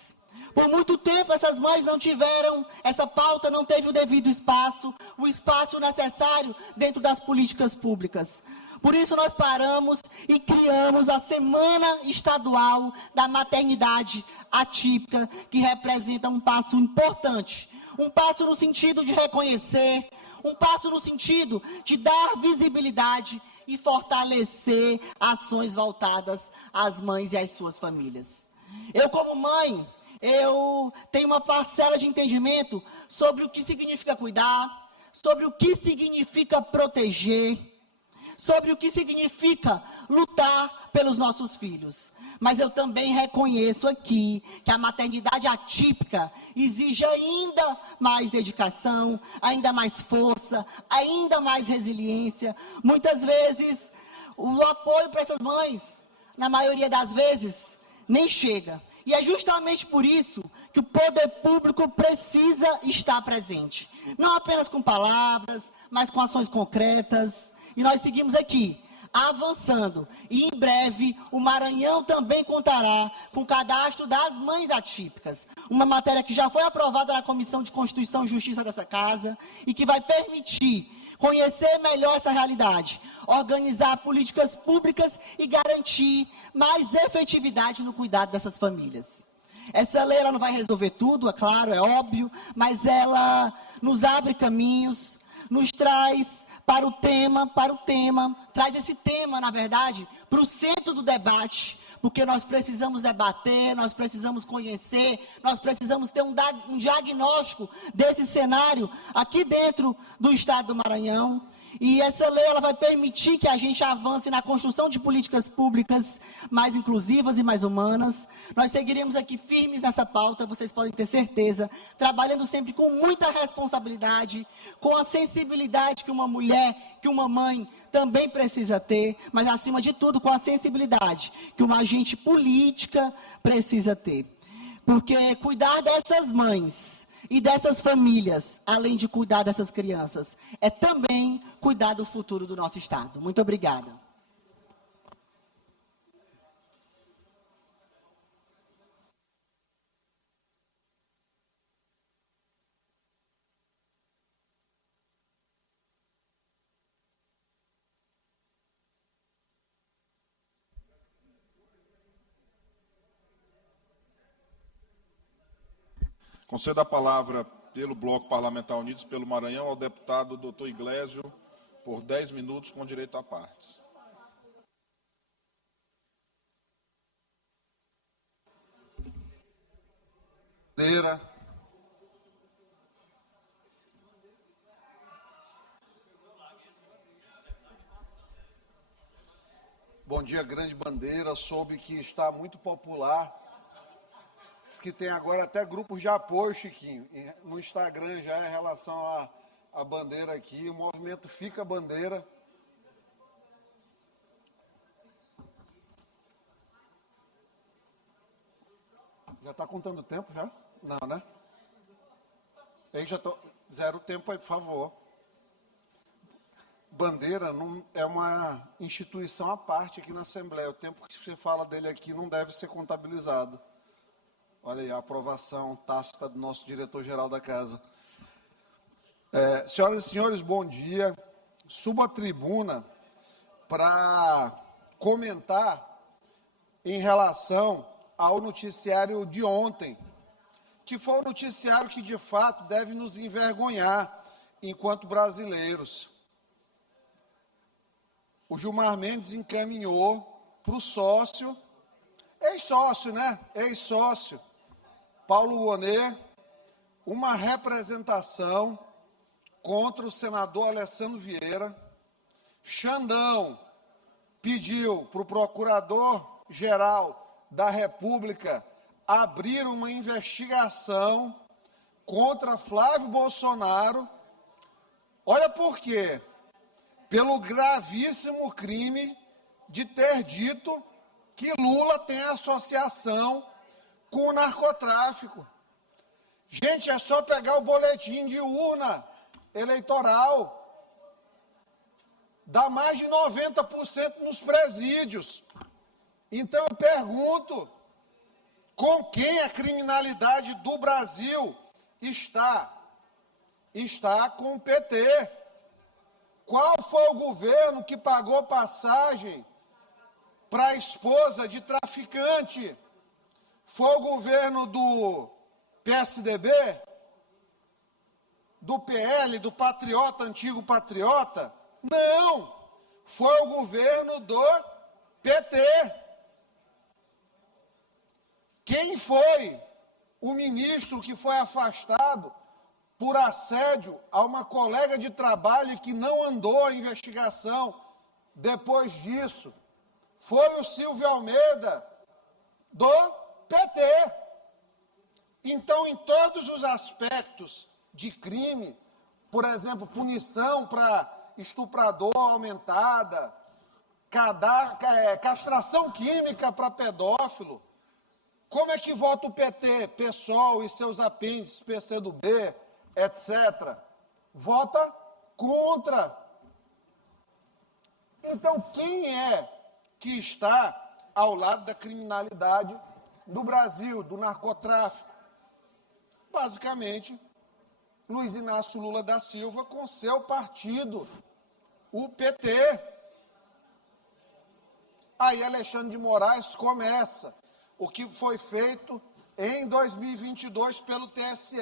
Por muito tempo, essas mães não tiveram, essa pauta não teve o devido espaço, o espaço necessário dentro das políticas públicas. Por isso, nós paramos e criamos a Semana Estadual da Maternidade Atípica, que representa um passo importante. Um passo no sentido de reconhecer, um passo no sentido de dar visibilidade e fortalecer ações voltadas às mães e às suas famílias. Eu, como mãe, eu tenho uma parcela de entendimento sobre o que significa cuidar, sobre o que significa proteger, sobre o que significa lutar pelos nossos filhos. Mas eu também reconheço aqui que a maternidade atípica exige ainda mais dedicação, ainda mais força, ainda mais resiliência. Muitas vezes, o apoio para essas mães, na maioria das vezes, nem chega. E é justamente por isso que o poder público precisa estar presente. Não apenas com palavras, mas com ações concretas. E nós seguimos aqui, avançando. E em breve, o Maranhão também contará com o cadastro das mães atípicas. Uma matéria que já foi aprovada na Comissão de Constituição e Justiça dessa casa e que vai permitir conhecer melhor essa realidade, organizar políticas públicas e garantir mais efetividade no cuidado dessas famílias. Essa lei ela não vai resolver tudo, é claro, é óbvio, mas ela nos abre caminhos, nos traz para o tema, traz esse tema, na verdade, para o centro do debate, porque nós precisamos debater, nós precisamos conhecer, nós precisamos ter um diagnóstico desse cenário aqui dentro do Estado do Maranhão. E essa lei ela vai permitir que a gente avance na construção de políticas públicas mais inclusivas e mais humanas. Nós seguiremos aqui firmes nessa pauta, vocês podem ter certeza, trabalhando sempre com muita responsabilidade, com a sensibilidade que uma mulher, que uma mãe também precisa ter, mas acima de tudo com a sensibilidade que uma agente política precisa ter. Porque cuidar dessas mães e dessas famílias, além de cuidar dessas crianças, é também cuidar do futuro do nosso Estado. Muito obrigada. Concedo a palavra pelo Bloco Parlamentar Unidos pelo Maranhão ao deputado Dr. Iglesio, por 10 minutos, com direito a partes. Bandeira. Bom dia, Grande Bandeira. Soube que está muito popular. Diz que tem agora até grupos de apoio, Chiquinho, no Instagram já em relação à bandeira aqui. O movimento Fica Bandeira. Já está contando o tempo já? Não, né? Eu já tô... Zero tempo aí, por favor. Bandeira não é uma instituição à parte aqui na Assembleia. O tempo que você fala dele aqui não deve ser contabilizado. Olha aí, a aprovação tácita do nosso diretor-geral da casa. Senhoras e senhores, bom dia. Subo à tribuna para comentar em relação ao noticiário de ontem, que foi um noticiário que, de fato, deve nos envergonhar enquanto brasileiros. O Gilmar Mendes encaminhou para o sócio, ex-sócio, né? Ex-sócio, Paulo Gonet, uma representação contra o senador Alessandro Vieira. Xandão pediu para o procurador-geral da República abrir uma investigação contra Flávio Bolsonaro. Olha por quê. Pelo gravíssimo crime de ter dito que Lula tem associação com o narcotráfico. Gente, é só pegar o boletim de urna eleitoral. Dá mais de 90% nos presídios. Então eu pergunto, com quem a criminalidade do Brasil está? Está com o PT. Qual foi o governo que pagou passagem para a esposa de traficante? Foi o governo do PSDB? Do PL, do Patriota, antigo Patriota? Não! Foi o governo do PT. Quem foi o ministro que foi afastado por assédio a uma colega de trabalho que não andou a investigação depois disso? Foi o Silvio Almeida, do PT. Então, em todos os aspectos de crime, por exemplo, punição para estuprador aumentada, castração química para pedófilo, como é que vota o PT, PSOL e seus apêndices, PCdoB, etc.? Vota contra. Então, quem é que está ao lado da criminalidade do Brasil, do narcotráfico? Basicamente, Luiz Inácio Lula da Silva com seu partido, o PT. Aí Alexandre de Moraes começa o que foi feito em 2022 pelo TSE.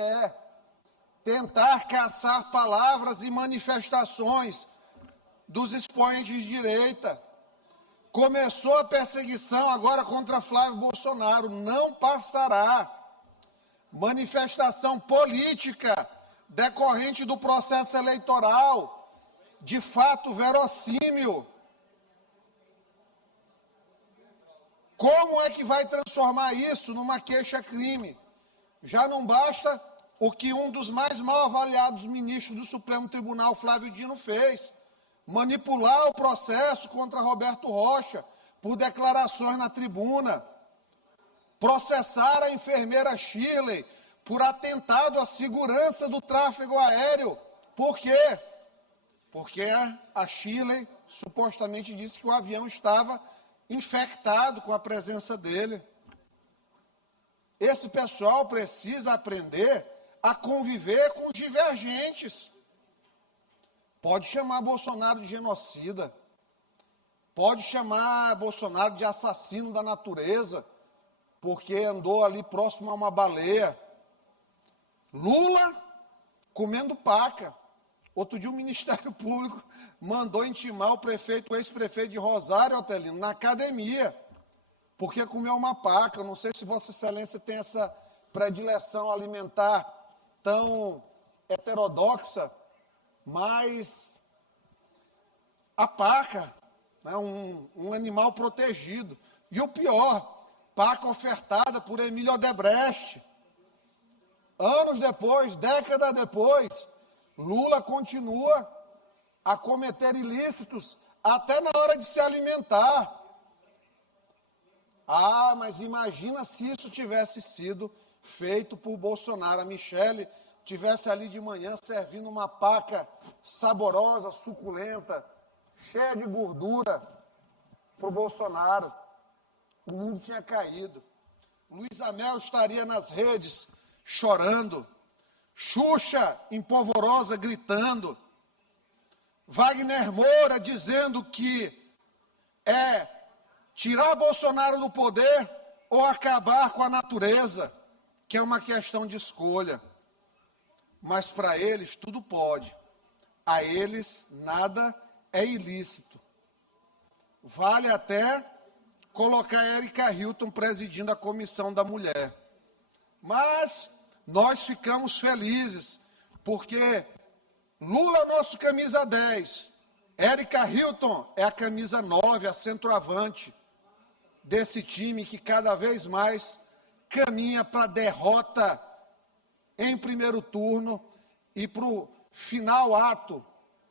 Tentar caçar palavras e manifestações dos expoentes de direita. Começou a perseguição agora contra Flávio Bolsonaro. Não passará. Manifestação política decorrente do processo eleitoral, de fato verossímil. Como é que vai transformar isso numa queixa-crime? Já não basta o que um dos mais mal avaliados ministros do Supremo Tribunal, Flávio Dino, fez: manipular o processo contra Roberto Rocha por declarações na tribuna, processar a enfermeira Shirley por atentado à segurança do tráfego aéreo. Por quê? Porque a Shirley supostamente disse que o avião estava infectado com a presença dele. Esse pessoal precisa aprender a conviver com os divergentes. Pode chamar Bolsonaro de genocida, pode chamar Bolsonaro de assassino da natureza, porque andou ali próximo a uma baleia. Lula comendo paca. Outro dia o Ministério Público mandou intimar o prefeito, o ex-prefeito de Rosário, Otelino, na academia, porque comeu uma paca. Eu não sei se Vossa Excelência tem essa predileção alimentar tão heterodoxa, mas a paca, né, um animal protegido. E o pior, paca ofertada por Emílio Odebrecht. Anos depois, décadas depois, Lula continua a cometer ilícitos até na hora de se alimentar. Ah, mas imagina se isso tivesse sido feito por Bolsonaro. A Michele tivesse ali de manhã servindo uma paca saborosa, suculenta, cheia de gordura para o Bolsonaro. O mundo tinha caído. Luísa Mel estaria nas redes chorando. Xuxa empolvorosa gritando. Wagner Moura dizendo que é tirar Bolsonaro do poder ou acabar com a natureza, que é uma questão de escolha. Mas para eles tudo pode. A eles nada é ilícito. Vale até colocar Erika Hilton presidindo a Comissão da Mulher. Mas nós ficamos felizes, porque Lula é o nosso camisa 10, Erika Hilton é a camisa 9, a centroavante desse time que cada vez mais caminha para a derrota em primeiro turno e para o final ato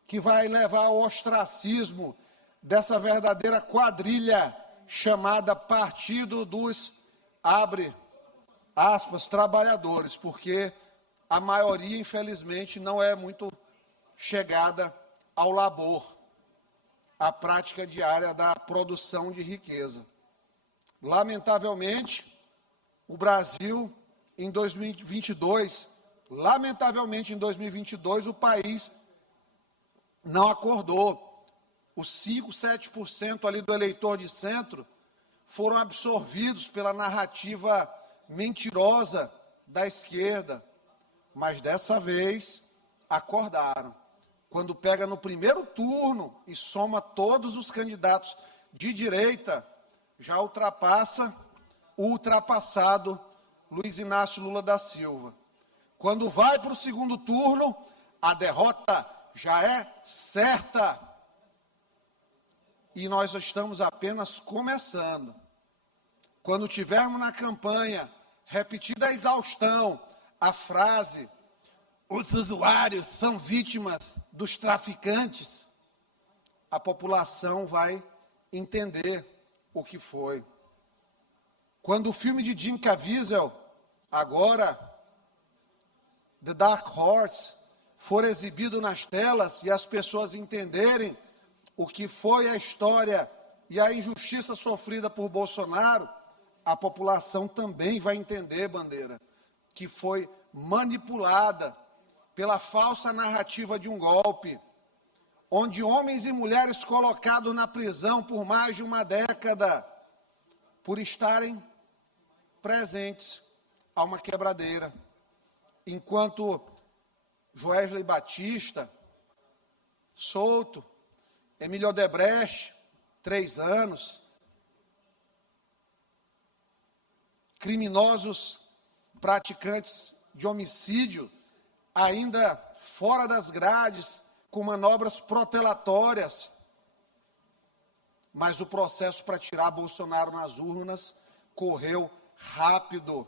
que vai levar ao ostracismo dessa verdadeira quadrilha chamada Partido dos, abre aspas, trabalhadores, porque a maioria, infelizmente, não é muito chegada ao labor, à prática diária da produção de riqueza. Lamentavelmente, o Brasil, em 2022, o país não acordou. Os 5, 7% ali do eleitor de centro foram absorvidos pela narrativa mentirosa da esquerda, mas dessa vez acordaram. Quando pega no primeiro turno e soma todos os candidatos de direita, já ultrapassa o ultrapassado Luiz Inácio Lula da Silva. Quando vai para o segundo turno, a derrota já é certa. E nós estamos apenas começando. Quando tivermos na campanha, repetida a exaustão, a frase, os usuários são vítimas dos traficantes, a população vai entender o que foi. Quando o filme de Jim Caviezel, agora, The Dark Horse, for exibido nas telas e as pessoas entenderem o que foi a história e a injustiça sofrida por Bolsonaro, a população também vai entender, Bandeira, que foi manipulada pela falsa narrativa de um golpe, onde homens e mulheres colocados na prisão por mais de uma década, por estarem presentes a uma quebradeira, enquanto Joesley Batista, solto, Emílio Odebrecht, 3 anos, criminosos praticantes de homicídio, ainda fora das grades, com manobras protelatórias. Mas o processo para tirar Bolsonaro nas urnas correu rápido.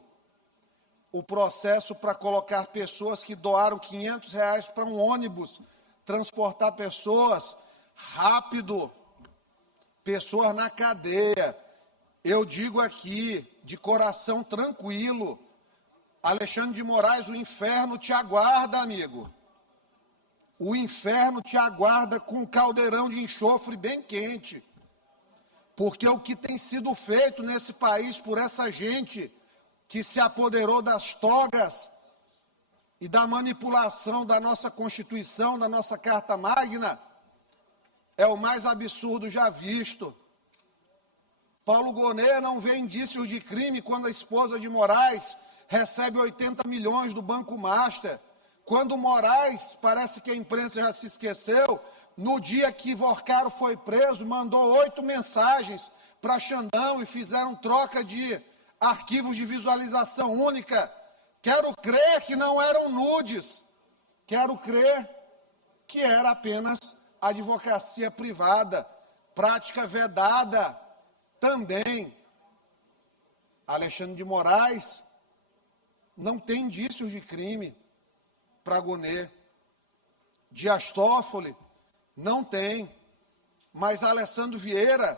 O processo para colocar pessoas que doaram R$500 para um ônibus, transportar pessoas, rápido. Pessoas na cadeia. Eu digo aqui, de coração tranquilo, Alexandre de Moraes, o inferno te aguarda, amigo. O inferno te aguarda com um caldeirão de enxofre bem quente. Porque o que tem sido feito nesse país por essa gente que se apoderou das togas e da manipulação da nossa Constituição, da nossa Carta Magna, é o mais absurdo já visto. Paulo Gonet não vê indícios de crime quando a esposa de Moraes recebe 80 milhões do Banco Master. Quando Moraes, parece que a imprensa já se esqueceu, no dia que Vorcaro foi preso, mandou 8 mensagens para Xandão e fizeram troca de arquivos de visualização única Quero crer que não eram nudes. Quero crer que era apenas advocacia privada, prática vedada também. Alexandre de Moraes não tem indícios de crime para Gonê. Dias Toffoli não tem. Mas Alessandro Vieira,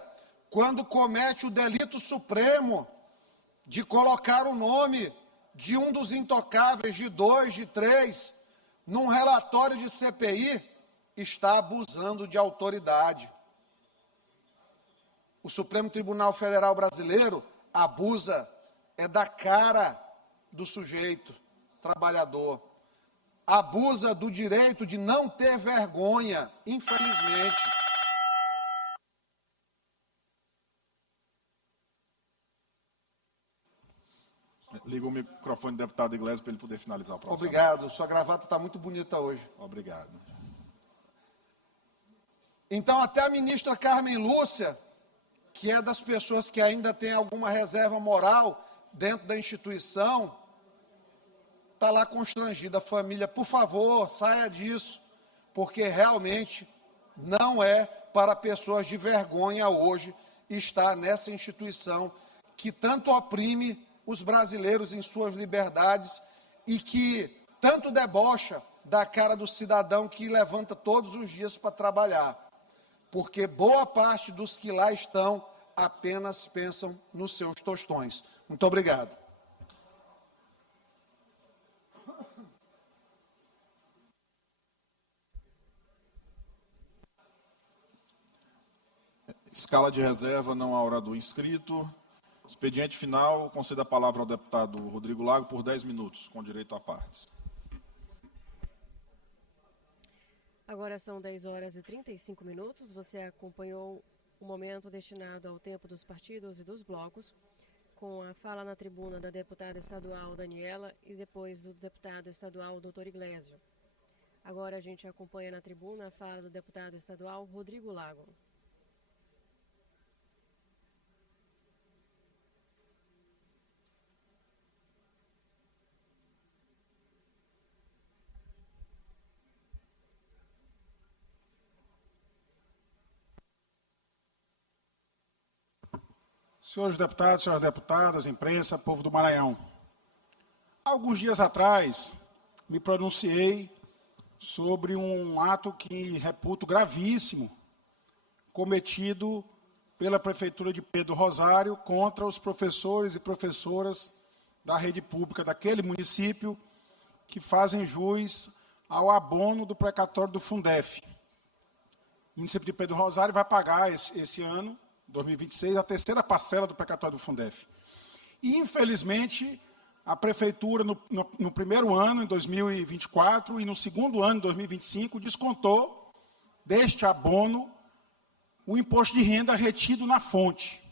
quando comete o delito supremo de colocar o nome de um dos intocáveis, de 2, de 3, num relatório de CPI, está abusando de autoridade. O Supremo Tribunal Federal Brasileiro abusa da cara do sujeito trabalhador. Abusa do direito de não ter vergonha, infelizmente. Liga o microfone do deputado Iglesias para ele poder finalizar o processo. Obrigado. Sua gravata está muito bonita hoje. Obrigado. Então, até a ministra Carmen Lúcia, que é das pessoas que ainda tem alguma reserva moral dentro da instituição, está lá constrangida. Família, por favor, saia disso, porque realmente não é para pessoas de vergonha hoje estar nessa instituição que tanto oprime os brasileiros em suas liberdades e que tanto debocha da cara do cidadão que levanta todos os dias para trabalhar. Porque boa parte dos que lá estão apenas pensam nos seus tostões. Muito obrigado. Escala de reserva, não há orador inscrito. Expediente final, concedo a palavra ao deputado Rodrigo Lago por 10 minutos, com direito a partes. Agora são 10 horas e 35 minutos. Você acompanhou o momento destinado ao tempo dos partidos e dos blocos, com a fala na tribuna da deputada estadual Daniela e depois do deputado estadual Dr. Iglesio. Agora a gente acompanha na tribuna a fala do deputado estadual Rodrigo Lago. Senhores deputados, senhoras deputadas, imprensa, povo do Maranhão. Há alguns dias atrás, me pronunciei sobre um ato que reputo gravíssimo, cometido pela Prefeitura de Pedro Rosário contra os professores e professoras da rede pública daquele município que fazem jus ao abono do precatório do Fundef. O município de Pedro Rosário vai pagar esse ano, 2026, a terceira parcela do precatório do Fundef. E, infelizmente, a Prefeitura, no primeiro ano, em 2024, e no segundo ano, em 2025, descontou deste abono o imposto de renda retido na fonte.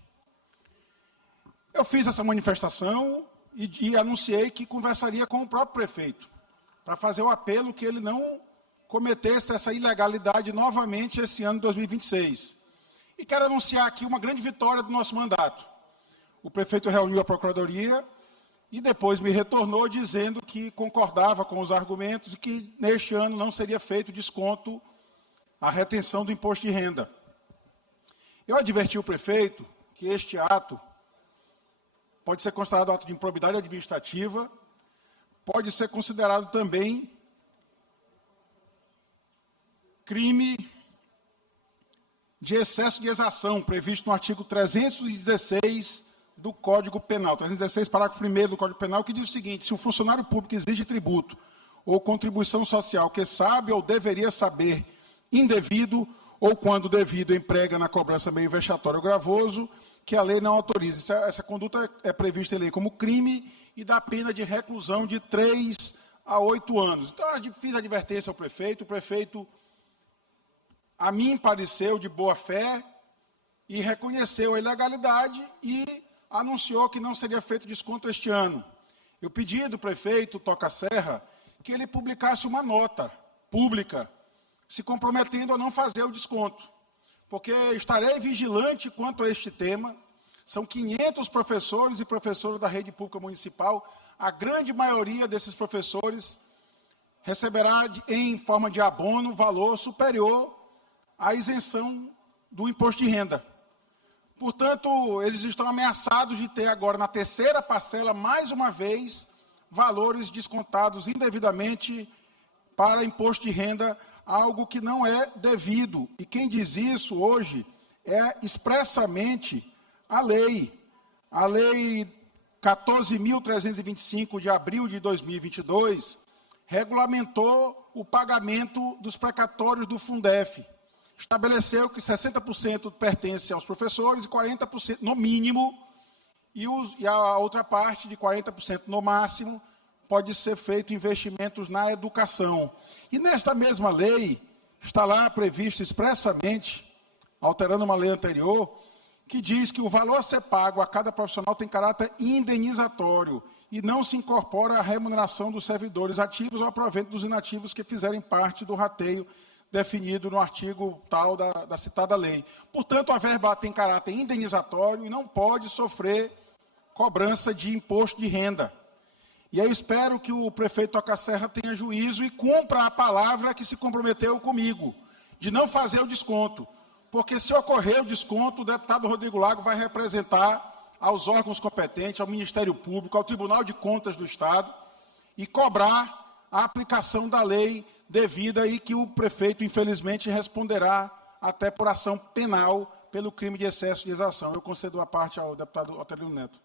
Eu fiz essa manifestação e anunciei que conversaria com o próprio prefeito, para fazer o apelo que ele não cometesse essa ilegalidade novamente esse ano de 2026. E quero anunciar aqui uma grande vitória do nosso mandato. O prefeito reuniu a Procuradoria e depois me retornou dizendo que concordava com os argumentos e que neste ano não seria feito desconto à retenção do imposto de renda. Eu adverti o prefeito que este ato pode ser considerado ato de improbidade administrativa, pode ser considerado também crime de excesso de exação, previsto no artigo 316 do Código Penal, 316, parágrafo 1º do Código Penal, que diz o seguinte: se o funcionário público exige tributo ou contribuição social que sabe ou deveria saber indevido ou, quando devido, emprega na cobrança meio vexatório ou gravoso, que a lei não autoriza. Essa conduta é prevista em lei como crime e dá pena de reclusão de 3 a 8 anos. Então, eu fiz advertência ao prefeito, o prefeito a mim pareceu de boa fé e reconheceu a ilegalidade e anunciou que não seria feito desconto este ano. Eu pedi do prefeito Toca Serra que ele publicasse uma nota pública se comprometendo a não fazer o desconto, porque estarei vigilante quanto a este tema. São 500 professores e professoras da rede pública municipal a grande maioria desses professores receberá em forma de abono valor superior à isenção do imposto de renda. Portanto, eles estão ameaçados de ter agora, na terceira parcela, mais uma vez, valores descontados indevidamente para imposto de renda, algo que não é devido. E quem diz isso hoje é expressamente a lei 14.325 de abril de 2022, regulamentou o pagamento dos precatórios do Fundef. Estabeleceu que 60% pertence aos professores e 40% no mínimo, e a outra parte de 40% no máximo pode ser feito investimentos na educação. E nesta mesma lei está lá previsto expressamente, alterando uma lei anterior, que diz que o valor a ser pago a cada profissional tem caráter indenizatório e não se incorpora à remuneração dos servidores ativos ou a provento dos inativos que fizerem parte do rateio definido no artigo tal da citada lei. Portanto, a verba tem caráter indenizatório e não pode sofrer cobrança de imposto de renda. E eu espero que o prefeito Toca Serra tenha juízo e cumpra a palavra que se comprometeu comigo, de não fazer o desconto. Porque se ocorrer o desconto, o deputado Rodrigo Lago vai representar aos órgãos competentes, ao Ministério Público, ao Tribunal de Contas do Estado, e cobrar a aplicação da lei devida e que o prefeito, infelizmente, responderá até por ação penal pelo crime de excesso de exação. Eu concedo a parte ao deputado Otelino Neto.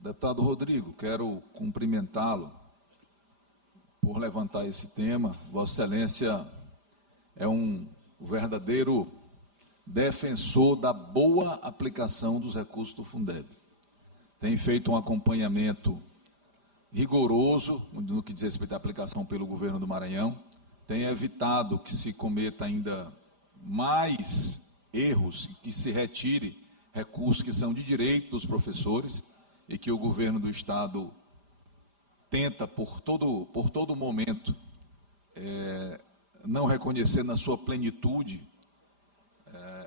Deputado Rodrigo, quero cumprimentá-lo por levantar esse tema. Vossa Excelência é um verdadeiro defensor da boa aplicação dos recursos do Fundeb. Tem feito um acompanhamento rigoroso no que diz respeito à aplicação pelo governo do Maranhão, tem evitado que se cometa ainda mais erros, que se retire recursos que são de direito dos professores e que o governo do Estado tenta por todo momento não reconhecer na sua plenitude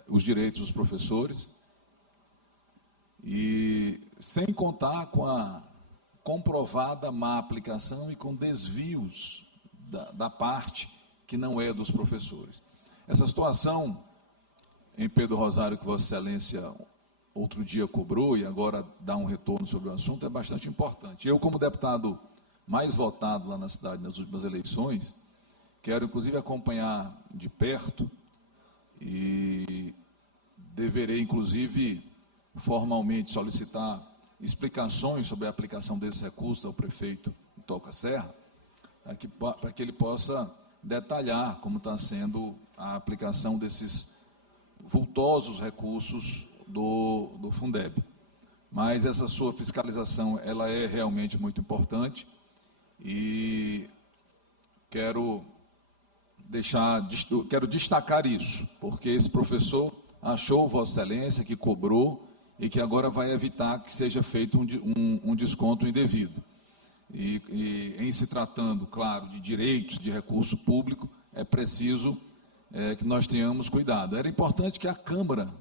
os direitos dos professores, e sem contar com a comprovada má aplicação e com desvios da parte que não é dos professores. Essa situação em Pedro Rosário, que Vossa Excelência outro dia cobrou e agora dá um retorno sobre o assunto, é bastante importante. Eu, como deputado mais votado lá na cidade nas últimas eleições, quero inclusive acompanhar de perto e deverei inclusive formalmente solicitar explicações sobre a aplicação desses recursos ao prefeito Toca Serra, para que ele possa detalhar como está sendo a aplicação desses vultosos recursos do Fundeb. Mas essa sua fiscalização, ela é realmente muito importante e quero destacar isso, porque esse professor achou Vossa Excelência que cobrou e que agora vai evitar que seja feito um desconto indevido. E em se tratando, claro, de direitos de recurso público, é preciso que nós tenhamos cuidado. Era importante que a Câmara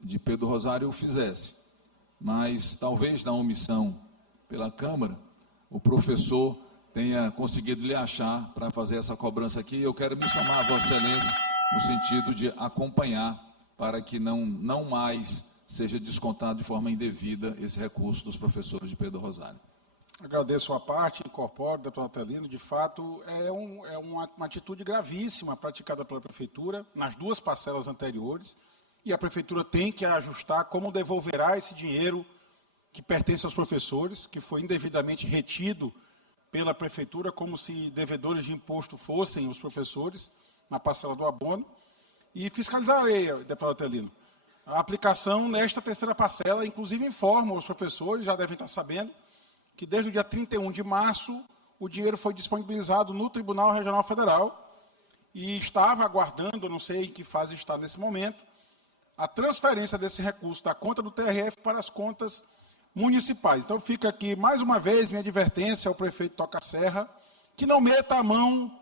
de Pedro Rosário o fizesse, mas talvez na omissão pela Câmara, o professor tenha conseguido lhe achar para fazer essa cobrança aqui. Eu quero me somar a Vossa Excelência no sentido de acompanhar para que não mais seja descontado de forma indevida esse recurso dos professores de Pedro Rosário. Agradeço a parte, incorporo, deputado Otelino. De fato, é uma atitude gravíssima praticada pela Prefeitura nas duas parcelas anteriores, e a Prefeitura tem que ajustar como devolverá esse dinheiro que pertence aos professores, que foi indevidamente retido pela Prefeitura, como se devedores de imposto fossem os professores, na parcela do abono, e fiscalizarei, deputado Otelino, a aplicação nesta terceira parcela. Inclusive informo os professores, já devem estar sabendo, que desde o dia 31 de março, o dinheiro foi disponibilizado no Tribunal Regional Federal e estava aguardando, não sei em que fase está nesse momento, a transferência desse recurso da conta do TRF para as contas municipais. Então fica aqui, mais uma vez, minha advertência ao prefeito Toca Serra, que não meta a mão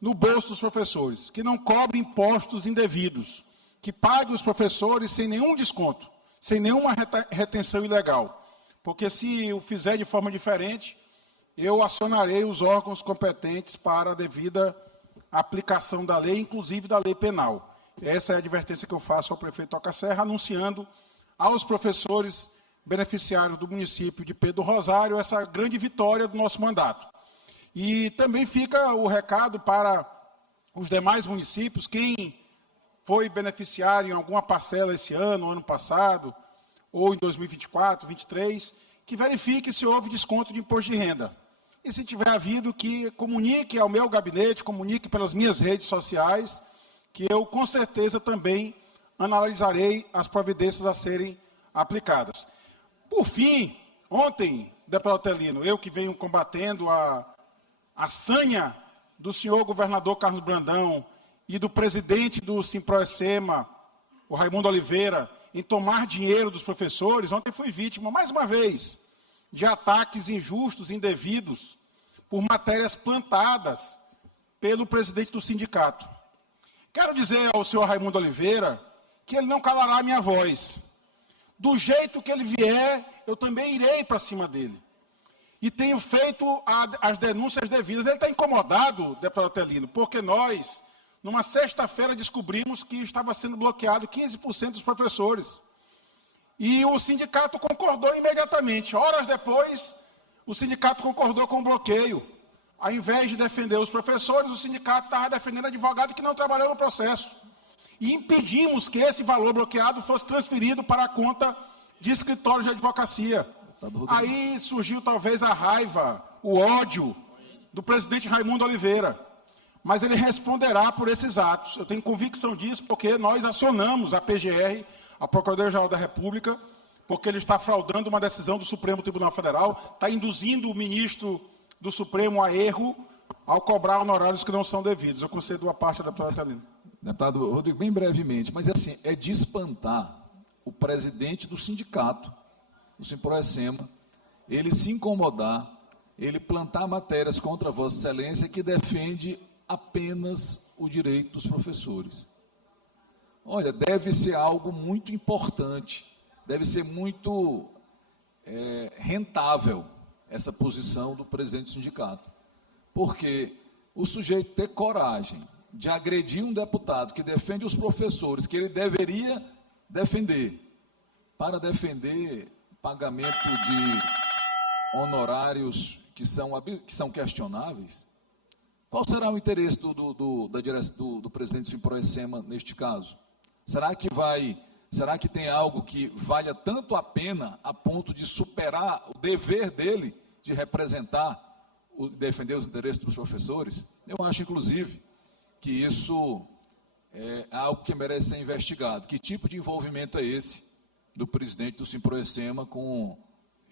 no bolso dos professores, que não cobre impostos indevidos, que pague os professores sem nenhum desconto. sem nenhuma retenção ilegal. Porque se o fizer de forma diferente, eu acionarei os órgãos competentes para a devida aplicação da lei, inclusive da lei penal. Essa é a advertência que eu faço ao prefeito Toca Serra, anunciando aos professores beneficiários do município de Pedro Rosário essa grande vitória do nosso mandato. E também fica o recado para os demais municípios, quem foi beneficiário em alguma parcela esse ano passado, ou em 2024, 2023, que verifique se houve desconto de imposto de renda. E se tiver havido, que comunique ao meu gabinete, comunique pelas minhas redes sociais, que eu, com certeza, também analisarei as providências a serem aplicadas. Por fim, ontem, deputado Otelino, eu que venho combatendo a sanha do senhor governador Carlos Brandão e do presidente do Simproecema, o Raimundo Oliveira, em tomar dinheiro dos professores, ontem fui vítima, mais uma vez, de ataques injustos, indevidos, por matérias plantadas pelo presidente do sindicato. Quero dizer ao senhor Raimundo Oliveira que ele não calará a minha voz. Do jeito que ele vier, eu também irei para cima dele. E tenho feito as denúncias devidas. Ele está incomodado, deputado Otelino, porque nós, numa sexta-feira, descobrimos que estava sendo bloqueado 15% dos professores. E o sindicato concordou imediatamente. Horas depois, o sindicato concordou com o bloqueio. Ao invés de defender os professores, o sindicato estava defendendo advogado que não trabalhou no processo. E impedimos que esse valor bloqueado fosse transferido para a conta de escritórios de advocacia. Aí surgiu talvez a raiva, o ódio do presidente Raimundo Oliveira. Mas ele responderá por esses atos. Eu tenho convicção disso porque nós acionamos a PGR, a Procuradoria-Geral da República, porque ele está fraudando uma decisão do Supremo Tribunal Federal, está induzindo o ministro do Supremo a erro ao cobrar honorários que não são devidos. Eu concedo a parte da deputada Otelino. Deputado Rodrigo, bem brevemente, mas assim, é de espantar o presidente do sindicato, do Simproecema, ele se incomodar, ele plantar matérias contra Vossa Excelência que defende apenas o direito dos professores. Olha, deve ser algo muito importante, deve ser muito rentável essa posição do presidente do sindicato, porque o sujeito ter coragem de agredir um deputado que defende os professores, que ele deveria defender, para defender pagamento de honorários que são questionáveis, qual será o interesse do presidente do Simproecema neste caso? Será que tem algo que valha tanto a pena a ponto de superar o dever dele de representar, defender os interesses dos professores? Eu acho, inclusive, que isso é algo que merece ser investigado. Que tipo de envolvimento é esse do presidente do Simproecema com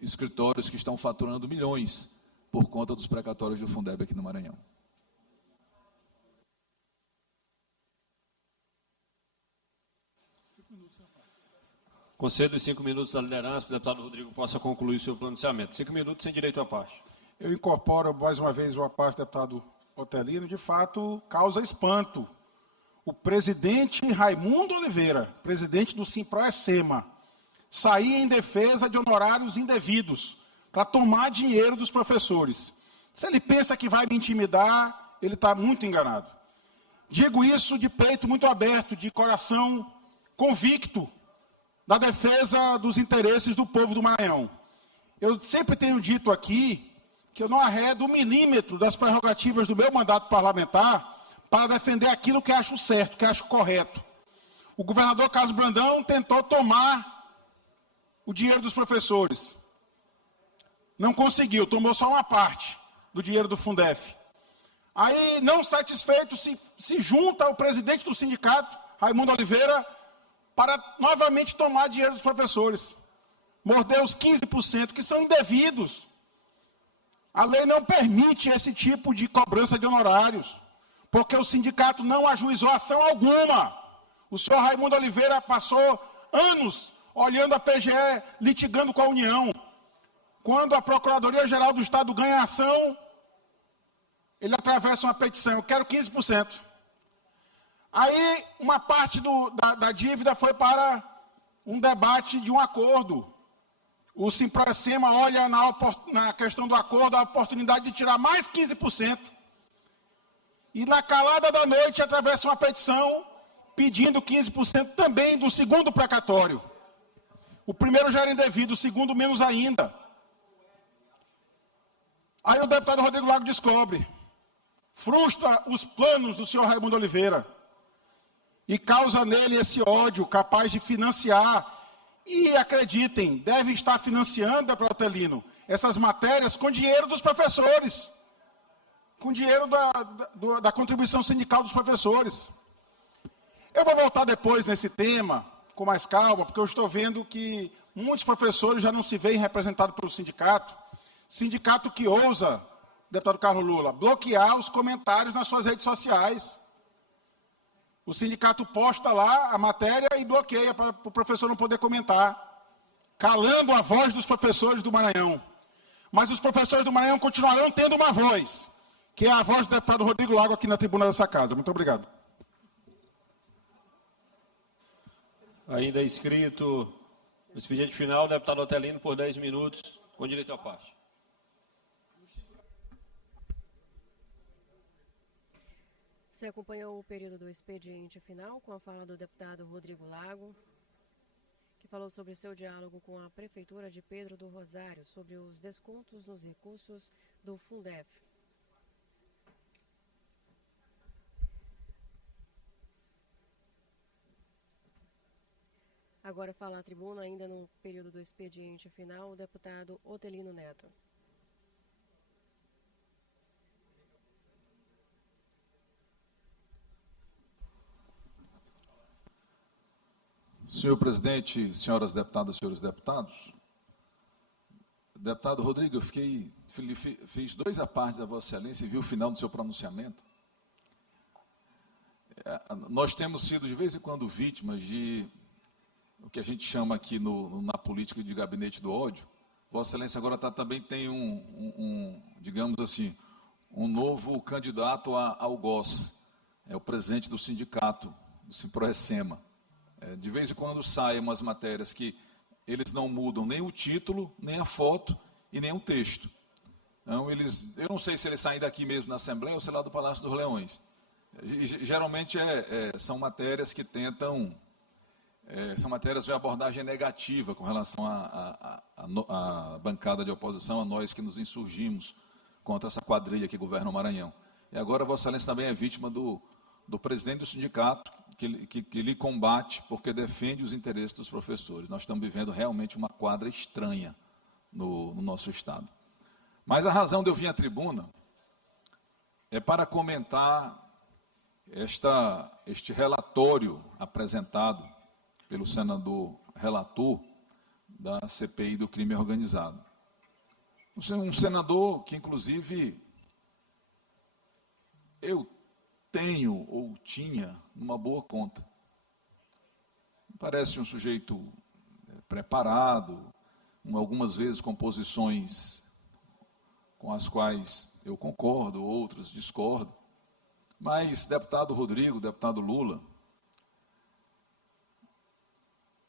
escritórios que estão faturando milhões por conta dos precatórios do Fundeb aqui no Maranhão? Concedo os 5 minutos da liderança, para o deputado Rodrigo possa concluir o seu pronunciamento. 5 minutos sem direito à parte. Eu incorporo mais uma vez a parte do deputado Otelino, de fato, causa espanto. O presidente Raimundo Oliveira, presidente do Simproecema, sair em defesa de honorários indevidos para tomar dinheiro dos professores. Se ele pensa que vai me intimidar, ele está muito enganado. Digo isso de peito muito aberto, de coração convicto da defesa dos interesses do povo do Maranhão. Eu sempre tenho dito aqui que eu não arredo 1 milímetro das prerrogativas do meu mandato parlamentar para defender aquilo que acho certo, que acho correto. O governador Carlos Brandão tentou tomar o dinheiro dos professores. Não conseguiu, tomou só uma parte do dinheiro do Fundef. Aí, não satisfeito, se junta ao presidente do sindicato, Raimundo Oliveira, para novamente tomar dinheiro dos professores. Mordeu os 15%, que são indevidos. A lei não permite esse tipo de cobrança de honorários, porque o sindicato não ajuizou ação alguma. O senhor Raimundo Oliveira passou anos olhando a PGE, litigando com a União. Quando a Procuradoria-Geral do Estado ganha ação, ele atravessa uma petição, eu quero 15%. Aí, uma parte da dívida foi para um debate de um acordo. O Simproecema olha na questão do acordo a oportunidade de tirar mais 15%. E na calada da noite atravessa uma petição pedindo 15% também do segundo precatório. O primeiro já era indevido, o segundo menos ainda. Aí o deputado Rodrigo Lago descobre, frustra os planos do senhor Raimundo Oliveira e causa nele esse ódio capaz de financiar. E acreditem, deve estar financiando, deputado Otelino, essas matérias com dinheiro dos professores, com dinheiro da contribuição sindical dos professores. Eu vou voltar depois nesse tema, com mais calma, porque eu estou vendo que muitos professores já não se veem representados pelo sindicato. Sindicato que ousa, deputado Carlos Lula, bloquear os comentários nas suas redes sociais. O sindicato posta lá a matéria e bloqueia para o professor não poder comentar, calando a voz dos professores do Maranhão. Mas os professores do Maranhão continuarão tendo uma voz, que é a voz do deputado Rodrigo Lago aqui na tribuna dessa casa. Muito obrigado. Ainda inscrito no expediente final, deputado Otelino, por 10 minutos, com direito à parte. Você acompanhou o período do expediente final com a fala do deputado Rodrigo Lago, que falou sobre seu diálogo com a Prefeitura de Pedro do Rosário sobre os descontos nos recursos do Fundef. Agora fala a tribuna, ainda no período do expediente final, o deputado Otelino Neto. Senhor presidente, senhoras deputadas, senhores deputados, deputado Rodrigo, eu fiz 2 apartes a Vossa Excelência e vi o final do seu pronunciamento. Nós temos sido, de vez em quando, vítimas de o que a gente chama aqui na política de gabinete do ódio. Vossa Excelência agora também tem digamos assim, um novo candidato a algoz. É o presidente do sindicato, do Simproecema. De vez em quando saem umas matérias que eles não mudam nem o título, nem a foto e nem o texto. Então, eu não sei se eles saem daqui mesmo na Assembleia ou se é lá do Palácio dos Leões. Geralmente são matérias que tentam, são matérias de abordagem negativa com relação à bancada de oposição, a nós que nos insurgimos contra essa quadrilha que governa o Maranhão. E agora Vossa Excelência também é vítima do presidente do sindicato, que lhe combate porque defende os interesses dos professores. Nós estamos vivendo realmente uma quadra estranha no nosso Estado. Mas a razão de eu vir à tribuna é para comentar este relatório apresentado pelo senador relator da CPI do crime organizado. Um senador que, inclusive, eu tenho ou tinha uma boa conta. Parece um sujeito preparado, algumas vezes com posições com as quais eu concordo, outras discordo. Mas, deputado Rodrigo, deputado Lula,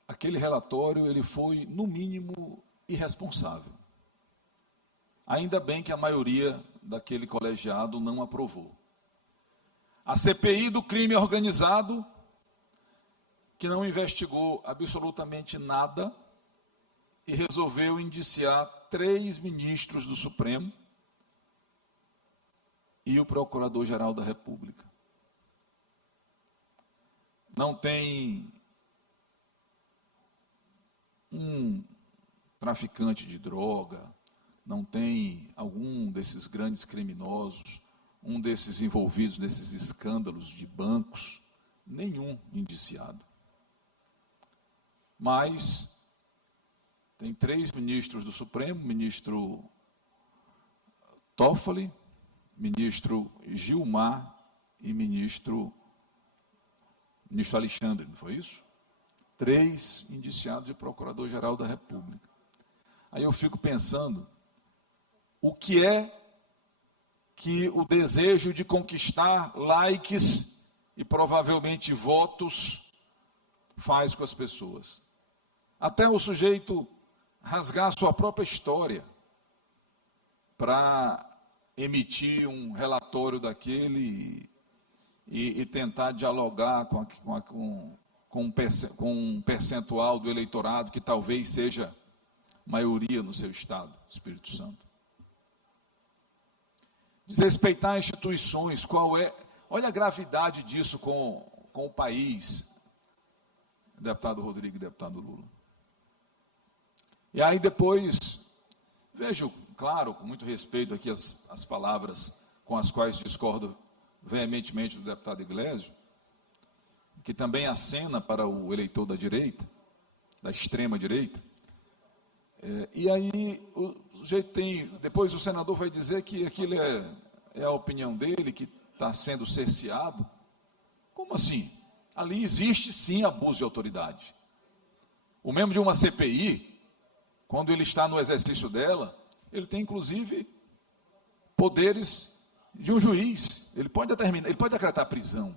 aquele relatório ele foi, no mínimo, irresponsável. Ainda bem que a maioria daquele colegiado não aprovou. A CPI do crime organizado, que não investigou absolutamente nada e resolveu indiciar 3 ministros do Supremo e o Procurador-Geral da República. Não tem um traficante de droga, não tem algum desses grandes criminosos, um desses envolvidos nesses escândalos de bancos, nenhum indiciado. Mas tem 3 ministros do Supremo, ministro Toffoli, ministro Gilmar e ministro Alexandre, não foi isso? 3 indiciados e Procurador-Geral da República. Aí eu fico pensando, o que é que o desejo de conquistar likes e provavelmente votos faz com as pessoas? até o sujeito rasgar sua própria história para emitir um relatório daquele e tentar dialogar com um percentual do eleitorado que talvez seja maioria no seu estado, Espírito Santo. Desrespeitar instituições, olha a gravidade disso com o país, deputado Rodrigo e deputado Lula. E aí depois, vejo, claro, com muito respeito aqui as palavras com as quais discordo veementemente do deputado Iglesias, que também acena para o eleitor da direita, da extrema direita. E aí o sujeito depois o senador vai dizer que aquilo é a opinião dele, que está sendo cerceado. Como assim? Ali existe sim abuso de autoridade. O membro de uma CPI, quando ele está no exercício dela, ele tem inclusive poderes de um juiz. Ele pode decretar prisão.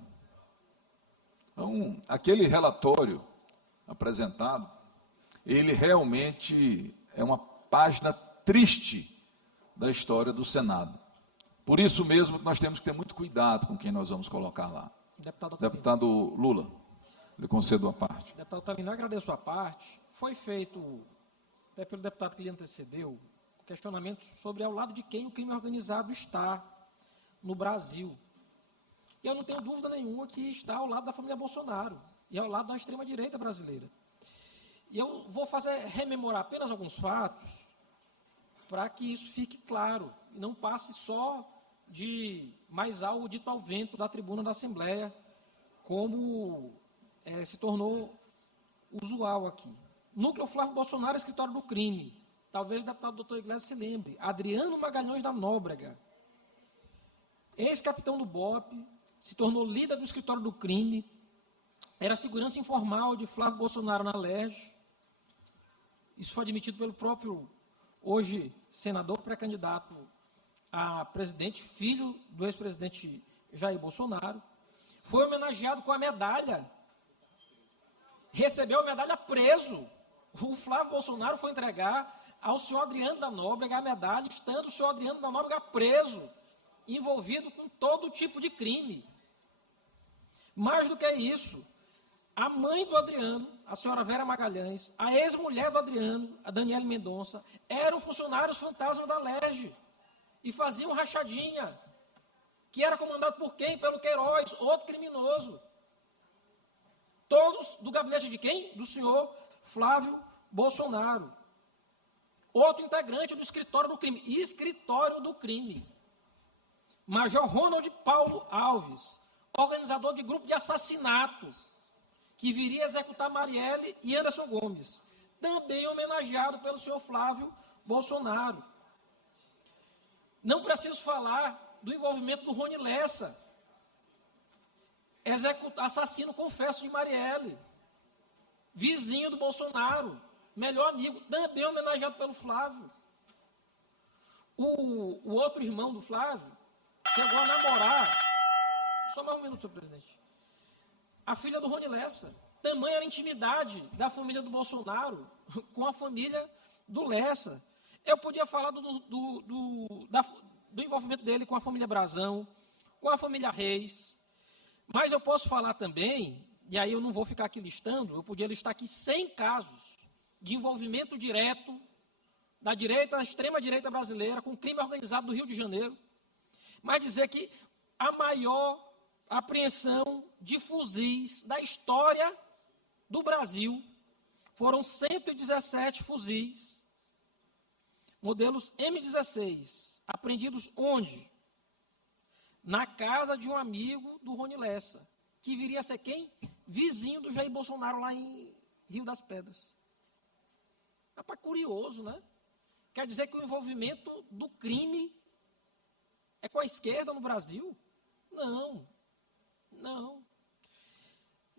Então, aquele relatório apresentado, ele realmente é uma página triste da história do Senado. Por isso mesmo, nós temos que ter muito cuidado com quem nós vamos colocar lá. Deputado Lula, lhe concedo a parte. Deputado Talino, agradeço a parte. Foi feito, até pelo deputado que lhe antecedeu, questionamento sobre ao lado de quem o crime organizado está no Brasil. E eu não tenho dúvida nenhuma que está ao lado da família Bolsonaro e ao lado da extrema-direita brasileira. E eu vou rememorar apenas alguns fatos para que isso fique claro e não passe só de mais algo dito ao vento da tribuna da Assembleia, como se tornou usual aqui. Núcleo Flávio Bolsonaro, escritório do crime. Talvez o deputado doutor Iglesias se lembre. Adriano Magalhães da Nóbrega, ex-capitão do BOPE, se tornou líder do escritório do crime, era segurança informal de Flávio Bolsonaro na LERJ. Isso foi admitido pelo próprio, hoje, senador pré-candidato a presidente, filho do ex-presidente Jair Bolsonaro. Foi homenageado com a medalha. Recebeu a medalha preso. O Flávio Bolsonaro foi entregar ao senhor Adriano da Nóbrega a medalha, estando o senhor Adriano da Nóbrega preso, envolvido com todo tipo de crime. Mais do que isso, a mãe do Adriano, a senhora Vera Magalhães, a ex-mulher do Adriano, a Daniele Mendonça, eram funcionários fantasma da LERJ e faziam rachadinha, que era comandado por quem? Pelo Queiroz, outro criminoso. Todos do gabinete de quem? Do senhor Flávio Bolsonaro. Outro integrante do escritório do crime. Escritório do crime. Major Ronald Paulo Alves, organizador de grupo de assassinato, que viria executar Marielle e Anderson Gomes, também homenageado pelo senhor Flávio Bolsonaro. Não preciso falar do envolvimento do Rony Lessa, assassino confesso de Marielle, vizinho do Bolsonaro, melhor amigo, também homenageado pelo Flávio. O outro irmão do Flávio chegou a namorar, só mais um minuto, senhor presidente, a filha do Rony Lessa. Tamanha era a intimidade da família do Bolsonaro com a família do Lessa. Eu podia falar do envolvimento dele com a família Brazão, com a família Reis, mas eu posso falar também, e aí eu não vou ficar aqui listando, eu podia listar aqui 100 casos de envolvimento direto da direita, da extrema-direita brasileira, com o crime organizado do Rio de Janeiro, mas dizer que a maior apreensão de fuzis da história do Brasil foram 117 fuzis, modelos M16, apreendidos onde? Na casa de um amigo do Rony Lessa, que viria a ser quem? Vizinho do Jair Bolsonaro lá em Rio das Pedras. Rapaz, curioso, né? Quer dizer que o envolvimento do crime é com a esquerda no Brasil? Não. Não.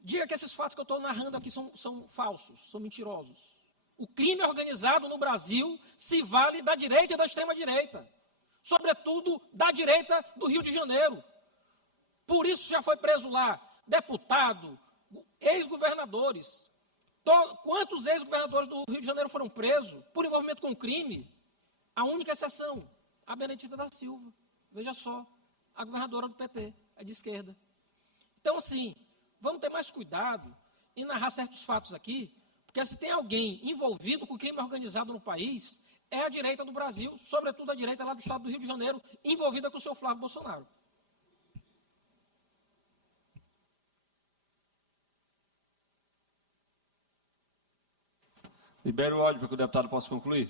Diga que esses fatos que eu estou narrando aqui são falsos, são mentirosos. O crime organizado no Brasil se vale da direita e da extrema-direita. Sobretudo da direita do Rio de Janeiro. Por isso já foi preso lá deputado, ex-governadores, Quantos ex-governadores do Rio de Janeiro foram presos por envolvimento com crime? A única exceção, a Benedita da Silva. Veja só, a governadora do PT, a de esquerda. Então, assim, vamos ter mais cuidado em narrar certos fatos aqui, porque se tem alguém envolvido com crime organizado no país, é a direita do Brasil, sobretudo a direita lá do estado do Rio de Janeiro, envolvida com o senhor Flávio Bolsonaro. Libere o áudio para que o deputado possa concluir.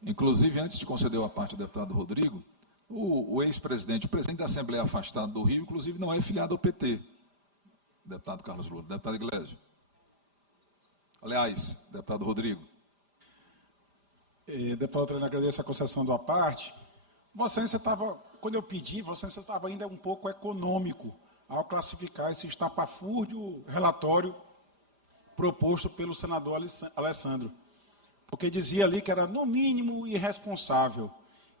Inclusive, antes de conceder a parte ao deputado Rodrigo, o ex-presidente, o presidente da Assembleia afastado do Rio, inclusive, não é filiado ao PT, deputado Carlos Lula, deputado Iglesias. Aliás, deputado Rodrigo. Deputado Treno, agradeço a concessão da parte. Vossa Excelência estava, quando eu pedi, Vossa Excelência estava ainda um pouco econômico ao classificar esse estapafúrdio relatório proposto pelo senador Alessandro, porque dizia ali que era, no mínimo, irresponsável.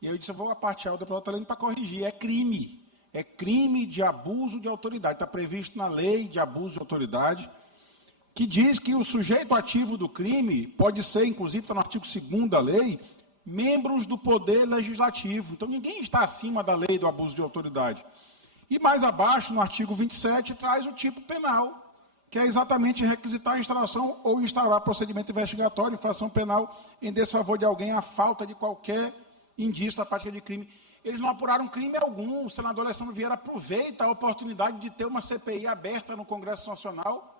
E eu disse, eu vou apartear o deputado Treno para corrigir, é crime de abuso de autoridade, está previsto na lei de abuso de autoridade, que diz que o sujeito ativo do crime pode ser, inclusive, está no artigo 2º da lei, membros do Poder Legislativo. Então, ninguém está acima da lei do abuso de autoridade. E mais abaixo, no artigo 27, traz o tipo penal, que é exatamente requisitar a instauração ou instaurar procedimento investigatório, infração penal, em desfavor de alguém, à falta de qualquer indício da prática de crime. Eles não apuraram crime algum. O senador Alessandro Vieira aproveita a oportunidade de ter uma CPI aberta no Congresso Nacional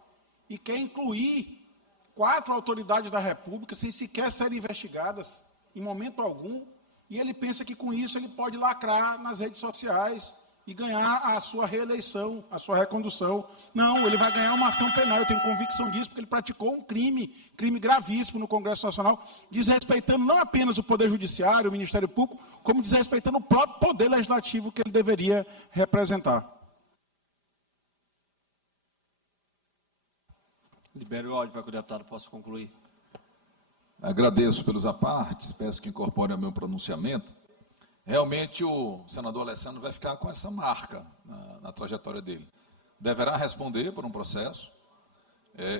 e quer incluir 4 autoridades da República sem sequer serem investigadas, em momento algum, e ele pensa que com isso ele pode lacrar nas redes sociais e ganhar a sua reeleição, a sua recondução. Não, ele vai ganhar uma ação penal, eu tenho convicção disso, porque ele praticou um crime gravíssimo no Congresso Nacional, desrespeitando não apenas o Poder Judiciário, o Ministério Público, como desrespeitando o próprio Poder Legislativo que ele deveria representar. Libere o áudio para que o deputado possa concluir. Agradeço pelos apartes, peço que incorpore ao meu pronunciamento. Realmente o senador Alessandro vai ficar com essa marca na trajetória dele. Deverá responder por um processo.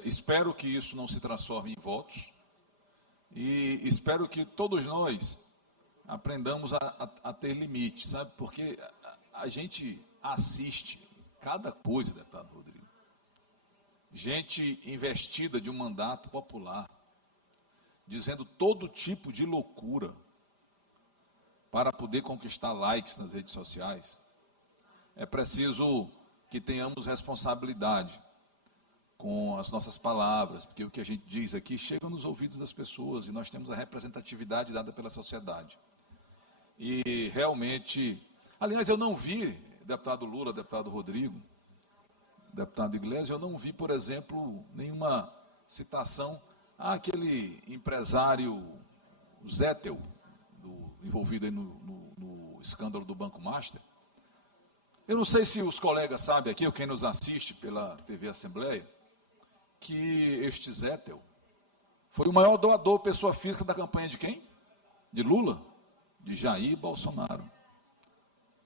Espero que isso não se transforme em votos. E espero que todos nós aprendamos a ter limites, sabe? Porque a gente assiste cada coisa, deputado Rodrigo. Gente investida de um mandato popular, dizendo todo tipo de loucura para poder conquistar likes nas redes sociais. É preciso que tenhamos responsabilidade com as nossas palavras, porque o que a gente diz aqui chega nos ouvidos das pessoas e nós temos a representatividade dada pela sociedade. E realmente, aliás, eu não vi, deputado Lula, deputado Rodrigo, deputado Iglesias, eu não vi, por exemplo, nenhuma citação àquele empresário Zettel, envolvido aí no escândalo do Banco Master. Eu não sei se os colegas sabem aqui, ou quem nos assiste pela TV Assembleia, que este Zettel foi o maior doador, pessoa física da campanha de quem? De Lula? De Jair Bolsonaro.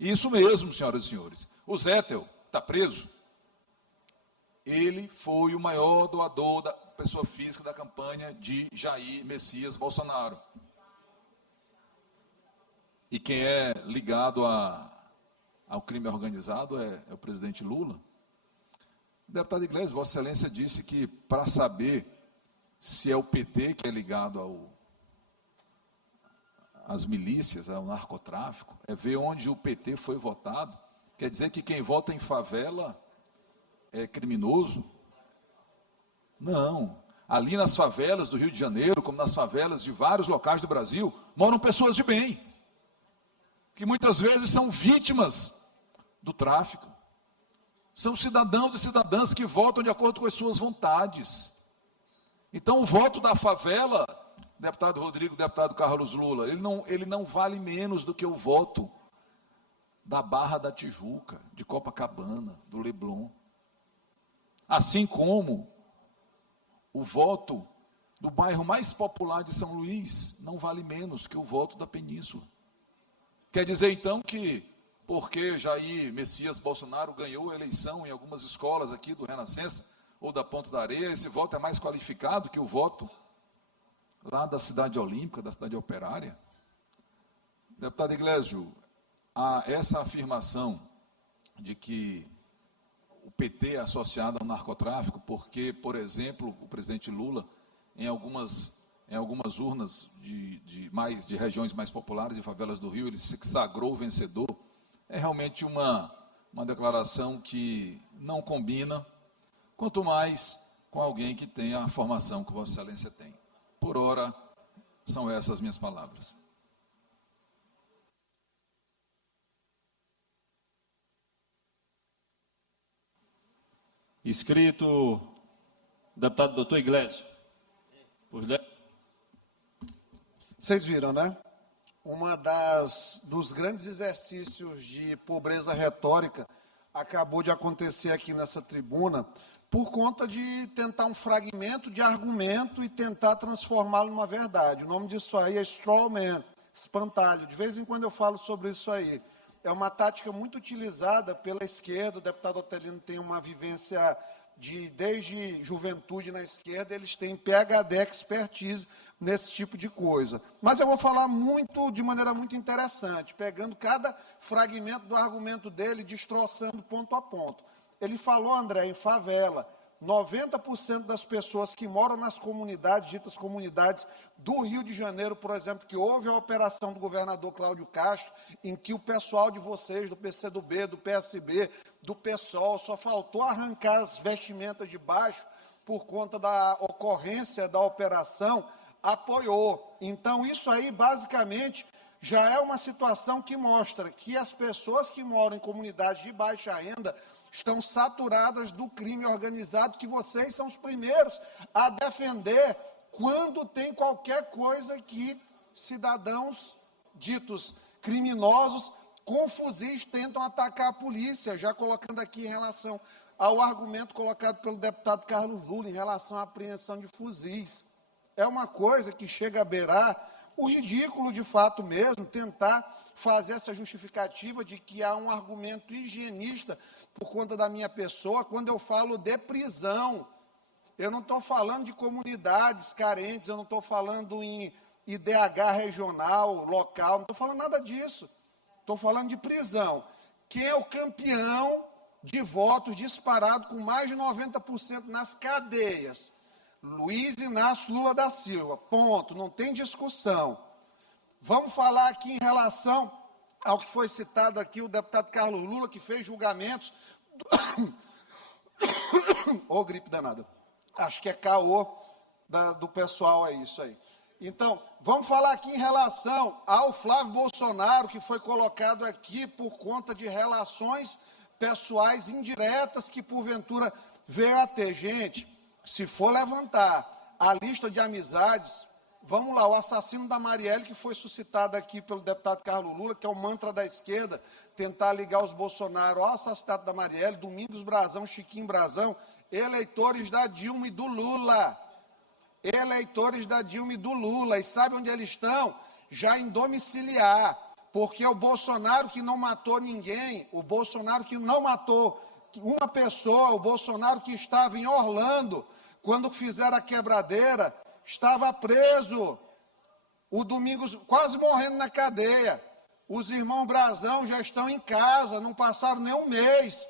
Isso mesmo, senhoras e senhores. O Zettel está preso. Ele foi o maior doador da pessoa física da campanha de Jair Messias Bolsonaro. E quem é ligado ao crime organizado é o presidente Lula. O deputado Iglesias, Vossa Excelência disse que para saber se é o PT que é ligado às milícias, ao narcotráfico, é ver onde o PT foi votado. Quer dizer que quem vota em favela é criminoso? Não. Ali nas favelas do Rio de Janeiro, como nas favelas de vários locais do Brasil, moram pessoas de bem, que muitas vezes são vítimas do tráfico. São cidadãos e cidadãs que votam de acordo com as suas vontades. Então, o voto da favela, deputado Rodrigo, deputado Carlos Lula, ele não vale menos do que o voto da Barra da Tijuca, de Copacabana, do Leblon. Assim como o voto do bairro mais popular de São Luís não vale menos que o voto da Península. Quer dizer, então, que porque Jair Messias Bolsonaro ganhou a eleição em algumas escolas aqui do Renascença, ou da Ponta da Areia, esse voto é mais qualificado que o voto lá da cidade olímpica, da cidade operária? Deputado Iglesio, essa afirmação de que o PT é associado ao narcotráfico, porque, por exemplo, o presidente Lula, em algumas urnas de regiões mais populares e favelas do Rio, ele se sagrou vencedor, é realmente uma declaração que não combina, quanto mais com alguém que tem a formação que Vossa Excelência tem. Por ora, são essas minhas palavras. Inscrito, deputado doutor Iglesio. Vocês viram, né? Dos grandes exercícios de pobreza retórica acabou de acontecer aqui nessa tribuna por conta de tentar um fragmento de argumento e tentar transformá-lo numa verdade. O nome disso aí é straw man, espantalho. De vez em quando eu falo sobre isso aí. É uma tática muito utilizada pela esquerda. O deputado Otelino tem uma vivência desde juventude na esquerda, eles têm PhD, expertise nesse tipo de coisa. Mas eu vou falar de maneira muito interessante, pegando cada fragmento do argumento dele, destroçando ponto a ponto. Ele falou, André, em favela. 90% das pessoas que moram nas comunidades, ditas comunidades do Rio de Janeiro, por exemplo, que houve a operação do governador Cláudio Castro, em que o pessoal de vocês, do PCdoB, do PSB, do PSOL, só faltou arrancar as vestimentas de baixo por conta da ocorrência da operação, apoiou. Então, isso aí, basicamente, já é uma situação que mostra que as pessoas que moram em comunidades de baixa renda estão saturadas do crime organizado, que vocês são os primeiros a defender quando tem qualquer coisa que cidadãos ditos criminosos com fuzis tentam atacar a polícia, já colocando aqui em relação ao argumento colocado pelo deputado Carlos Lula em relação à apreensão de fuzis. É uma coisa que chega a beirar o ridículo de fato mesmo, tentar fazer essa justificativa de que há um argumento higienista por conta da minha pessoa, quando eu falo de prisão. Eu não estou falando de comunidades carentes, eu não estou falando em IDH regional, local, não estou falando nada disso. Estou falando de prisão. Quem é o campeão de votos disparado com mais de 90% nas cadeias? Luiz Inácio Lula da Silva. Ponto, não tem discussão. Vamos falar aqui em relação ao que foi citado aqui, o deputado Carlos Lula, que fez julgamentos. Ô, gripe danada. Acho que é caô do pessoal, é isso aí. Então, vamos falar aqui em relação ao Flávio Bolsonaro, que foi colocado aqui por conta de relações pessoais indiretas que, porventura, veio a ter. Gente, se for levantar a lista de amizades, vamos lá, o assassino da Marielle, que foi suscitado aqui pelo deputado Carlos Lula, que é o mantra da esquerda, tentar ligar os Bolsonaro ao assassinato da Marielle, Domingos Brazão, Chiquinho Brazão, eleitores da Dilma e do Lula. Eleitores da Dilma e do Lula. E sabe onde eles estão? Já em domiciliar. Porque o Bolsonaro que não matou ninguém, o Bolsonaro que não matou uma pessoa, o Bolsonaro que estava em Orlando, quando fizeram a quebradeira, estava preso. O Domingos quase morrendo na cadeia. Os irmãos Brazão já estão em casa, não passaram nem um mês,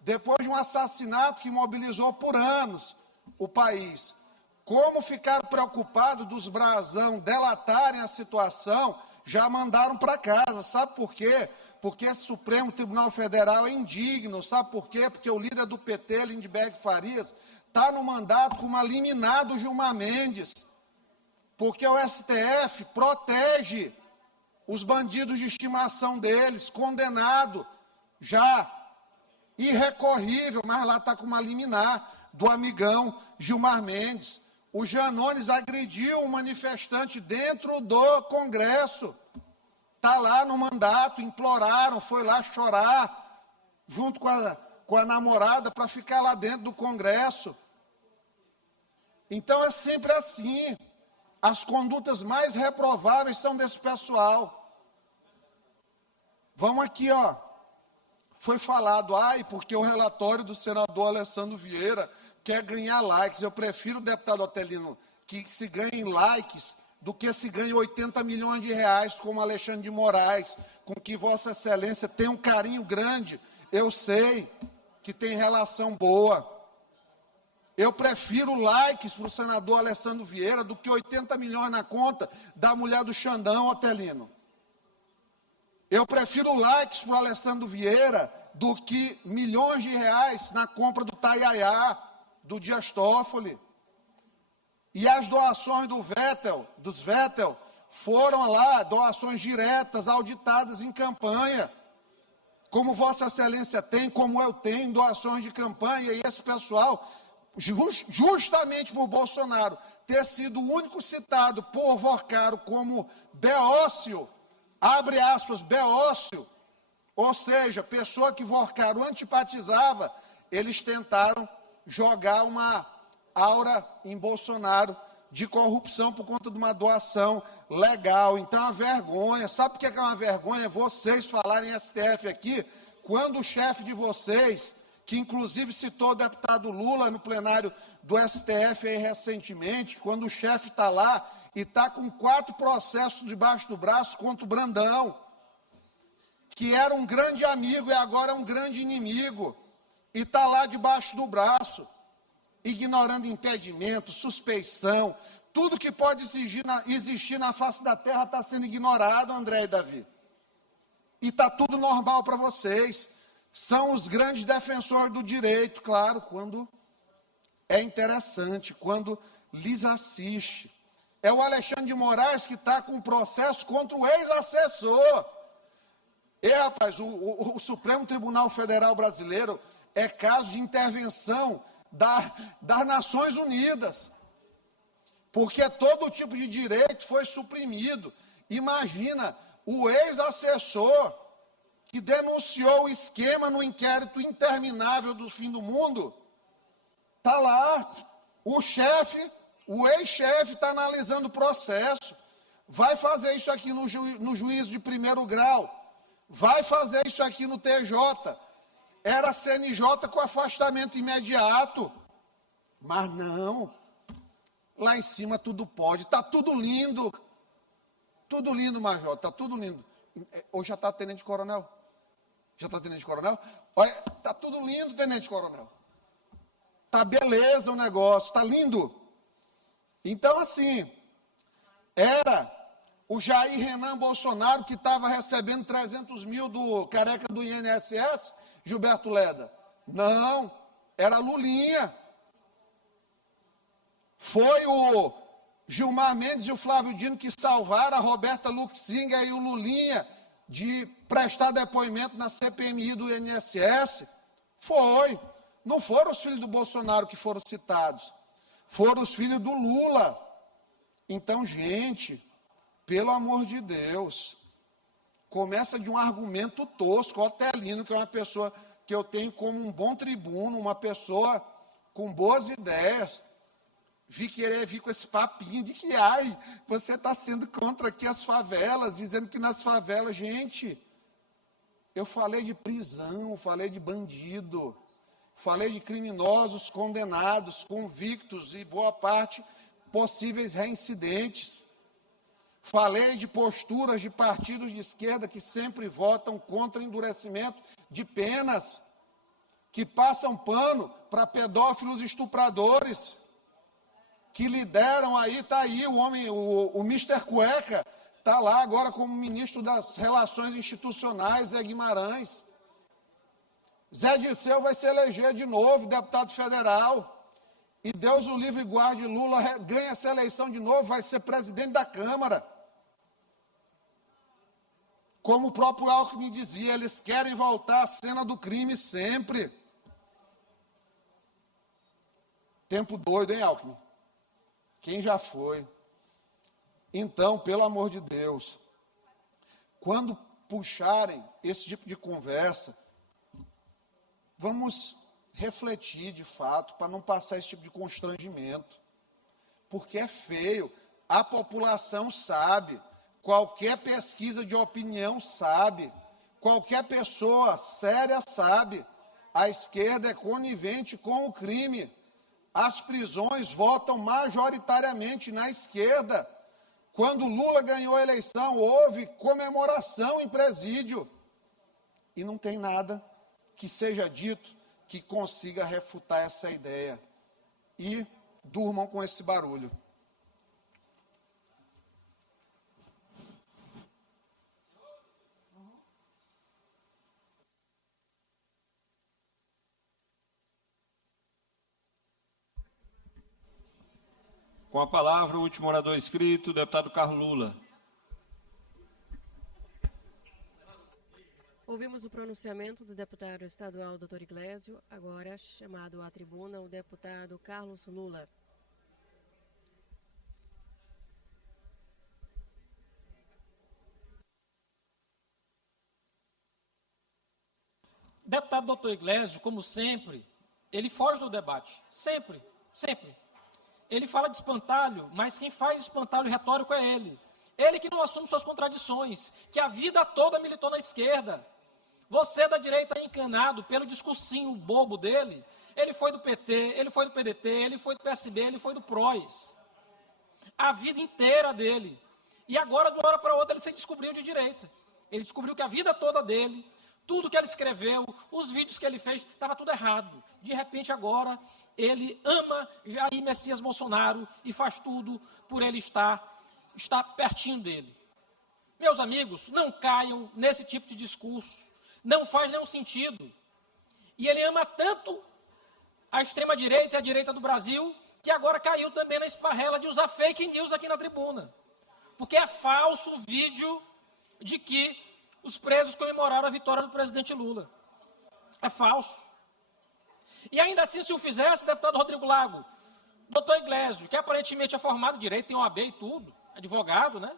depois de um assassinato que mobilizou por anos o país. Como ficaram preocupados dos Brazão delatarem a situação, já mandaram para casa. Sabe por quê? Porque esse Supremo Tribunal Federal é indigno. Sabe por quê? Porque o líder do PT, Lindbergh Farias, está no mandato com uma liminar do Gilmar Mendes. Porque o STF protege os bandidos de estimação deles, condenado, já irrecorrível, mas lá está com uma liminar do amigão Gilmar Mendes. O Janones agrediu um manifestante dentro do Congresso. Está lá no mandato, imploraram, foi lá chorar, junto com a namorada, para ficar lá dentro do Congresso. Então é sempre assim. As condutas mais reprováveis são desse pessoal. Vamos aqui, ó. Foi falado, porque o relatório do senador Alessandro Vieira quer ganhar likes. Eu prefiro, deputado Otelino, que se ganhem likes do que se ganhe 80 milhões de reais, como Alexandre de Moraes, com que Vossa Excelência tem um carinho grande. Eu sei que tem relação boa. Eu prefiro likes para o senador Alessandro Vieira do que 80 milhões na conta da mulher do Xandão, Otelino. Eu prefiro likes para o Alessandro Vieira do que milhões de reais na compra do Taiaiá, do Dias Toffoli. E as doações dos Vettel, foram lá, doações diretas, auditadas em campanha. Como Vossa Excelência tem, como eu tenho, doações de campanha, e esse pessoal, justamente por Bolsonaro ter sido o único citado por Vorcaro como beócio, abre aspas, beócio, ou seja, pessoa que Vorcaro antipatizava, eles tentaram jogar uma aura em Bolsonaro de corrupção por conta de uma doação legal. Então, é uma vergonha. Sabe por que é uma vergonha vocês falarem STF aqui, quando o chefe de vocês, que inclusive citou o deputado Lula no plenário do STF aí recentemente, quando o chefe está lá e está com 4 processos debaixo do braço contra o Brandão, que era um grande amigo e agora é um grande inimigo, e está lá debaixo do braço, ignorando impedimento, suspeição, tudo que pode existir na face da terra está sendo ignorado, André e Davi. E está tudo normal para vocês. São os grandes defensores do direito, claro, quando é interessante, quando lhes assiste. É o Alexandre de Moraes que está com um processo contra o ex-assessor. Rapaz, o Supremo Tribunal Federal Brasileiro é caso de intervenção das Nações Unidas, porque todo tipo de direito foi suprimido. Imagina, o ex-assessor que denunciou o esquema no inquérito interminável do fim do mundo, está lá, o ex-chefe está analisando o processo, vai fazer isso aqui no juízo de primeiro grau, vai fazer isso aqui no TJ, era CNJ com afastamento imediato, mas não, lá em cima tudo pode, está tudo lindo, Major, está tudo lindo. Hoje já está tenente coronel? Já está tenente coronel? Olha, está tudo lindo, tenente coronel. Está beleza o negócio, está lindo. Então, assim, era o Jair Renan Bolsonaro que estava recebendo 300 mil do careca do INSS, Gilberto Leda. Não, era Lulinha. Foi o Gilmar Mendes e o Flávio Dino que salvaram a Roberta Luxinger e o Lulinha de prestar depoimento na CPMI do INSS. Foi. Não foram os filhos do Bolsonaro que foram citados. Foram os filhos do Lula. Então, gente, pelo amor de Deus, começa de um argumento tosco. Otelino, que é uma pessoa que eu tenho como um bom tribuno, uma pessoa com boas ideias, vir com esse papinho de que, você está sendo contra aqui as favelas, dizendo que nas favelas, gente, eu falei de prisão, falei de bandido, falei de criminosos condenados, convictos e boa parte possíveis reincidentes. Falei de posturas de partidos de esquerda que sempre votam contra endurecimento de penas, que passam pano para pedófilos e estupradores, que lideram aí, está aí o homem, o Mr. Cueca, está lá agora como ministro das Relações Institucionais, Zé Guimarães. Zé Dirceu vai se eleger de novo, deputado federal, e Deus o livre e guarde, Lula ganha essa eleição de novo, vai ser presidente da Câmara. Como o próprio Alckmin dizia, eles querem voltar à cena do crime sempre. Tempo doido, hein, Alckmin? Quem já foi? Então, pelo amor de Deus, quando puxarem esse tipo de conversa, vamos refletir de fato, para não passar esse tipo de constrangimento. Porque é feio. A população sabe. Qualquer pesquisa de opinião sabe. Qualquer pessoa séria sabe. A esquerda é conivente com o crime. as prisões votam majoritariamente na esquerda. Quando Lula ganhou a eleição, houve comemoração em presídio. E não tem nada que seja dito que consiga refutar essa ideia. E durmam com esse barulho. Com a palavra, o último orador inscrito, o deputado Carlos Lula. Ouvimos o pronunciamento do deputado estadual Dr. Iglesio, agora chamado à tribuna o deputado Carlos Lula. Deputado Dr. Iglesio, como sempre, ele foge do debate. Sempre, sempre. Ele fala de espantalho, mas quem faz espantalho retórico é ele. Ele que não assume suas contradições, que a vida toda militou na esquerda. Você da direita é encanado pelo discursinho bobo dele. Ele foi do PT, ele foi do PDT, ele foi do PSB, ele foi do PROS. A vida inteira dele. E agora, de uma hora para outra, ele se descobriu de direita. Ele descobriu que a vida toda dele, tudo que ele escreveu, os vídeos que ele fez, estava tudo errado. De repente, agora, ele ama Jair Messias Bolsonaro e faz tudo por ele estar pertinho dele. Meus amigos, não caiam nesse tipo de discurso. Não faz nenhum sentido. E ele ama tanto a extrema-direita e a direita do Brasil, que agora caiu também na esparrela de usar fake news aqui na tribuna. Porque é falso o vídeo de que os presos comemoraram a vitória do presidente Lula. É falso. E ainda assim, se o fizesse, deputado Rodrigo Lago, doutor Iglesio, que aparentemente é formado em direito, tem OAB e tudo, advogado, né?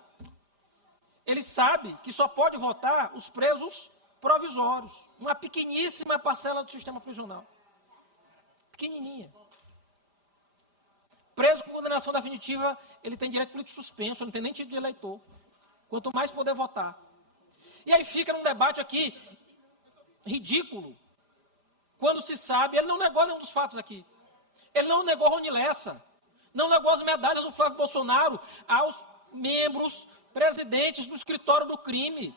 Ele sabe que só pode votar os presos provisórios, uma pequeníssima parcela do sistema prisional. Pequenininha. Preso com condenação definitiva, ele tem direito político suspenso, não tem nem título de eleitor. Quanto mais poder votar. E aí fica num debate aqui ridículo, quando se sabe, ele não negou nenhum dos fatos aqui. Ele não negou Rony Lessa, não negou as medalhas do Flávio Bolsonaro aos membros, presidentes do escritório do crime.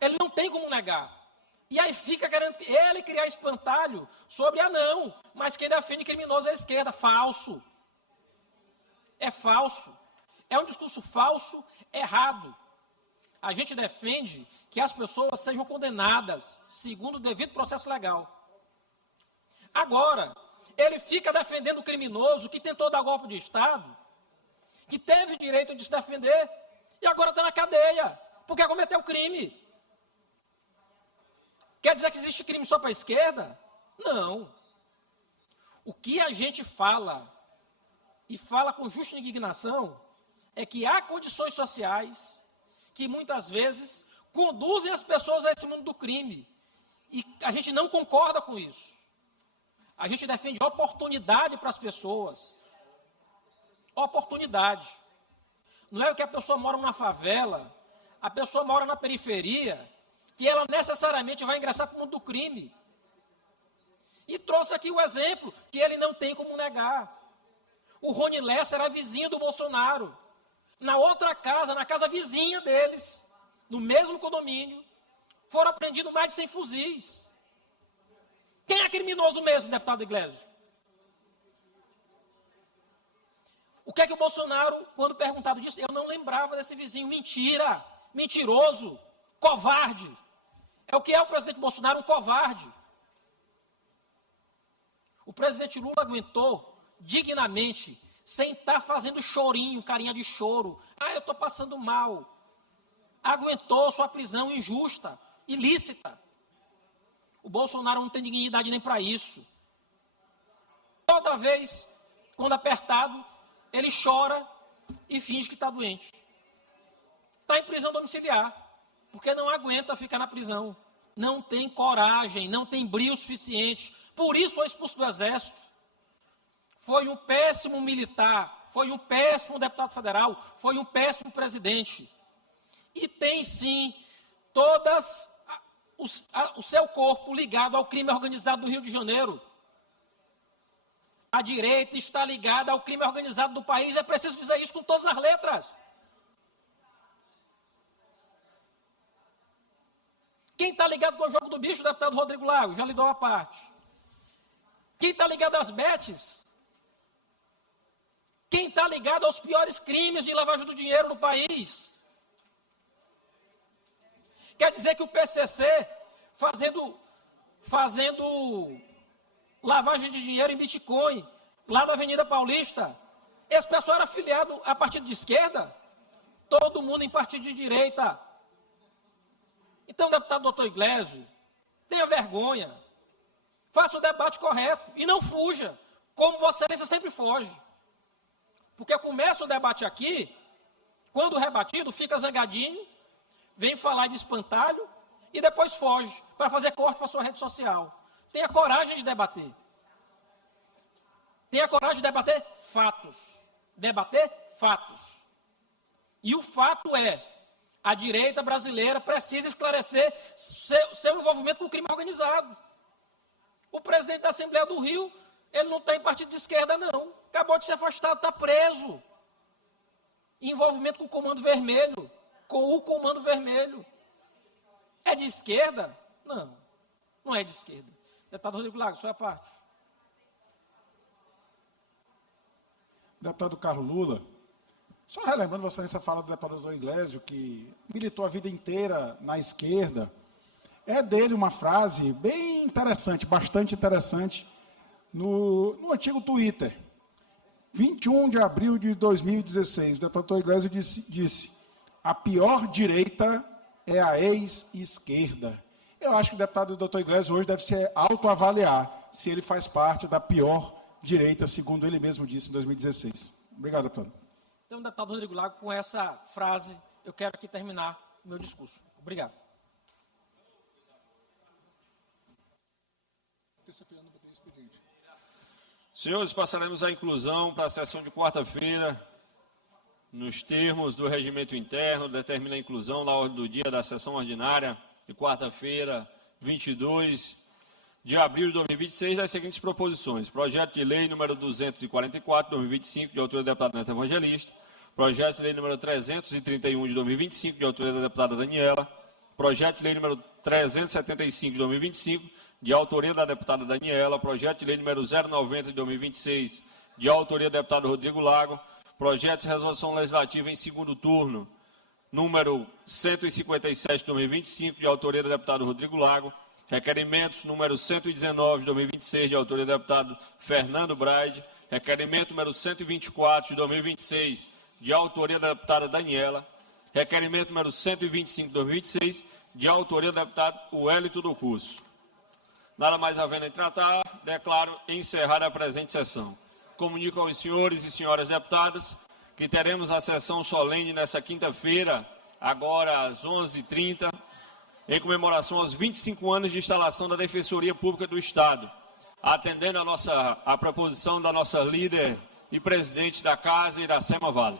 Ele não tem como negar. E aí fica querendo ele criar espantalho sobre não, mas quem defende criminoso é a esquerda. Falso. É falso. É um discurso falso, errado. A gente defende que as pessoas sejam condenadas segundo o devido processo legal. Agora, ele fica defendendo o criminoso que tentou dar golpe de Estado, que teve direito de se defender e agora está na cadeia, porque cometeu crime. Quer dizer que existe crime só para a esquerda? Não. O que a gente fala, e fala com justa indignação, é que há condições sociais que muitas vezes conduzem as pessoas a esse mundo do crime. E a gente não concorda com isso. A gente defende oportunidade para as pessoas. Oportunidade. Não é que a pessoa mora numa favela, a pessoa mora na periferia, que ela necessariamente vai ingressar para o mundo do crime. E trouxe aqui o exemplo, que ele não tem como negar. O Rony Lessa era vizinho do Bolsonaro. Na outra casa, na casa vizinha deles, no mesmo condomínio, foram apreendidos mais de 100 fuzis. Quem é criminoso mesmo, deputado Iglesio? O que é que o Bolsonaro, quando perguntado disso, eu não lembrava desse vizinho. Mentira, mentiroso, covarde. É o que é o presidente Bolsonaro, um covarde. O presidente Lula aguentou dignamente, sem estar fazendo chorinho, carinha de choro. Eu estou passando mal. Aguentou sua prisão injusta, ilícita. O Bolsonaro não tem dignidade nem para isso. Toda vez, quando apertado, ele chora e finge que está doente. Está em prisão domiciliar, porque não aguenta ficar na prisão. Não tem coragem, não tem brio suficiente. Por isso foi expulso do Exército. Foi um péssimo militar, foi um péssimo deputado federal, foi um péssimo presidente. E tem sim todas o seu corpo ligado ao crime organizado do Rio de Janeiro. A direita está ligada ao crime organizado do país, é preciso dizer isso com todas as letras. Quem está ligado com o jogo do bicho, deputado Rodrigo Lago? Já lhe dou a parte. Quem está ligado às betes? Quem está ligado aos piores crimes de lavagem do dinheiro no país? Quer dizer que o PCC, fazendo lavagem de dinheiro em Bitcoin, lá na Avenida Paulista, esse pessoal era afiliado a partido de esquerda? Todo mundo em partido de direita. Então, deputado doutor Iglesias, tenha vergonha, faça o debate correto e não fuja, como Vossa Excelência sempre foge. Porque começa o debate aqui, quando rebatido, fica zangadinho, vem falar de espantalho e depois foge para fazer corte para sua rede social. Tenha coragem de debater. Tenha coragem de debater fatos. Debater fatos. E o fato é, a direita brasileira precisa esclarecer seu envolvimento com o crime organizado. O presidente da Assembleia do Rio, ele não tem partido de esquerda, não. Acabou de ser afastado, está preso. Envolvimento com o Comando Vermelho. Com o Comando Vermelho. É de esquerda? Não, não é de esquerda. Deputado Rodrigo Lago, sua parte. Deputado Carlos Lula, só relembrando, Vossa Excelência fala do deputado doutor Iglesias, que militou a vida inteira na esquerda. É dele uma frase bem interessante, bastante interessante, no antigo Twitter. 21 de abril de 2016, o deputado doutor Iglesias disse: a pior direita é a ex-esquerda. Eu acho que o deputado doutor Iglesias hoje deve se autoavaliar se ele faz parte da pior direita, segundo ele mesmo disse em 2016. Obrigado, deputado. Então, deputado Rodrigo Lago, com essa frase, eu quero aqui terminar o meu discurso. Obrigado. Senhores, passaremos a inclusão para a sessão de quarta-feira, nos termos do regimento interno, determina a inclusão na ordem do dia da sessão ordinária de quarta-feira, 22 de abril de 2026, das seguintes proposições: projeto de lei número 244, 2025, de autoria do deputado Neto Evangelista; projeto de lei número 331, de 2025, de autoria da deputada Daniela; projeto de lei número 375, de 2025, de autoria da deputada Daniela; projeto de lei número 090, de 2026, de autoria do deputado Rodrigo Lago; projeto de resolução legislativa em segundo turno, número 157, de 2025, de autoria do deputado Rodrigo Lago; requerimentos número 119, de 2026, de autoria do deputado Fernando Braide; requerimento número 124, de 2026, de autoria da deputada Daniela; requerimento número 125, de 2026, de autoria do deputado Wellington do Curso. Nada mais havendo em tratar, declaro encerrada a presente sessão. Comunico aos senhores e senhoras deputadas que teremos a sessão solene nesta quinta-feira, agora às 11h30, em comemoração aos 25 anos de instalação da Defensoria Pública do Estado, atendendo a proposição da nossa líder e presidente da Casa, Iracema Vale.